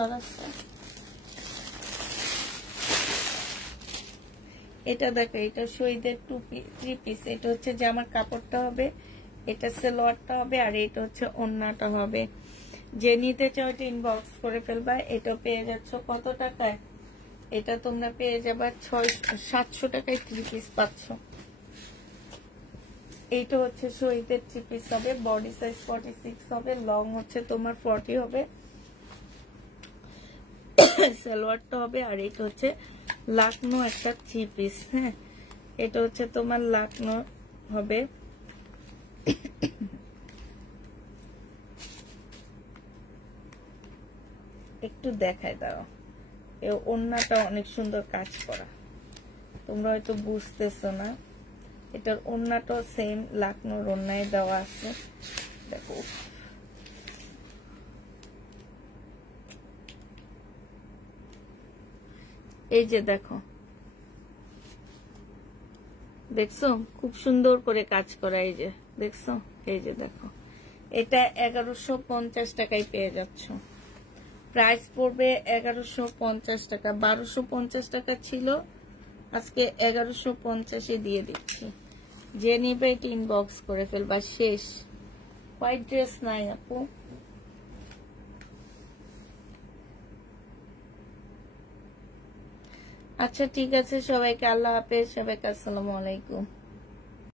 এটা দেখো, এটা শহীদের 3 পিস। এটা হচ্ছে জামার কাপড়টা হবে, এটা সেলোয়ারটা হবে, আর এটা হচ্ছে ওড়নাটা হবে। যে নিতে চাও এটা ইনবক্স করে ফেলবা। এটা পেয়ে যাচ্ছ কত টাকায়? এটা তোমরা পেয়ে যাবা 700 টাকায় 3 পিস পাচ্ছ। এইটা হচ্ছে শহীদের 3 পিস হবে। বডি সাইজ 46 হবে, লং হচ্ছে তোমার 40 হবে, সালোয়ারটা হবে, আর এটা হচ্ছে লাকনো একটা 3 পিস। হ্যাঁ, এটা হচ্ছে তোমার লাকনো হবে। একটু দেখায় দাও, এই ওড়নাটা অনেক সুন্দর কাজ করা, তোমরা হয়তো বুঝতেছো না। এটার ওড়নাটাও সেম লাকনোর ওড়নায় দেওয়া আছে। দেখো, এই যে দেখো, দেখছো খুব সুন্দর করে কাজ করা। এই যে দেখছো, এই যে দেখো, এটা 1150 টাকায় পেয়ে যাচ্ছ। প্রাইস পড়বে 1150 টাকা। 1250 টাকা ছিল, আজকে 1150-এ দিয়ে দিচ্ছি। যে নিবে 3 বক্স করে ফেলবা। শেষ। হোয়াইট ড্রেস নাই আপু। আচ্ছা ঠিক আছে, সবাইকে আল্লাহ হাফেজ, সবাইকে আসসালামু আলাইকুম।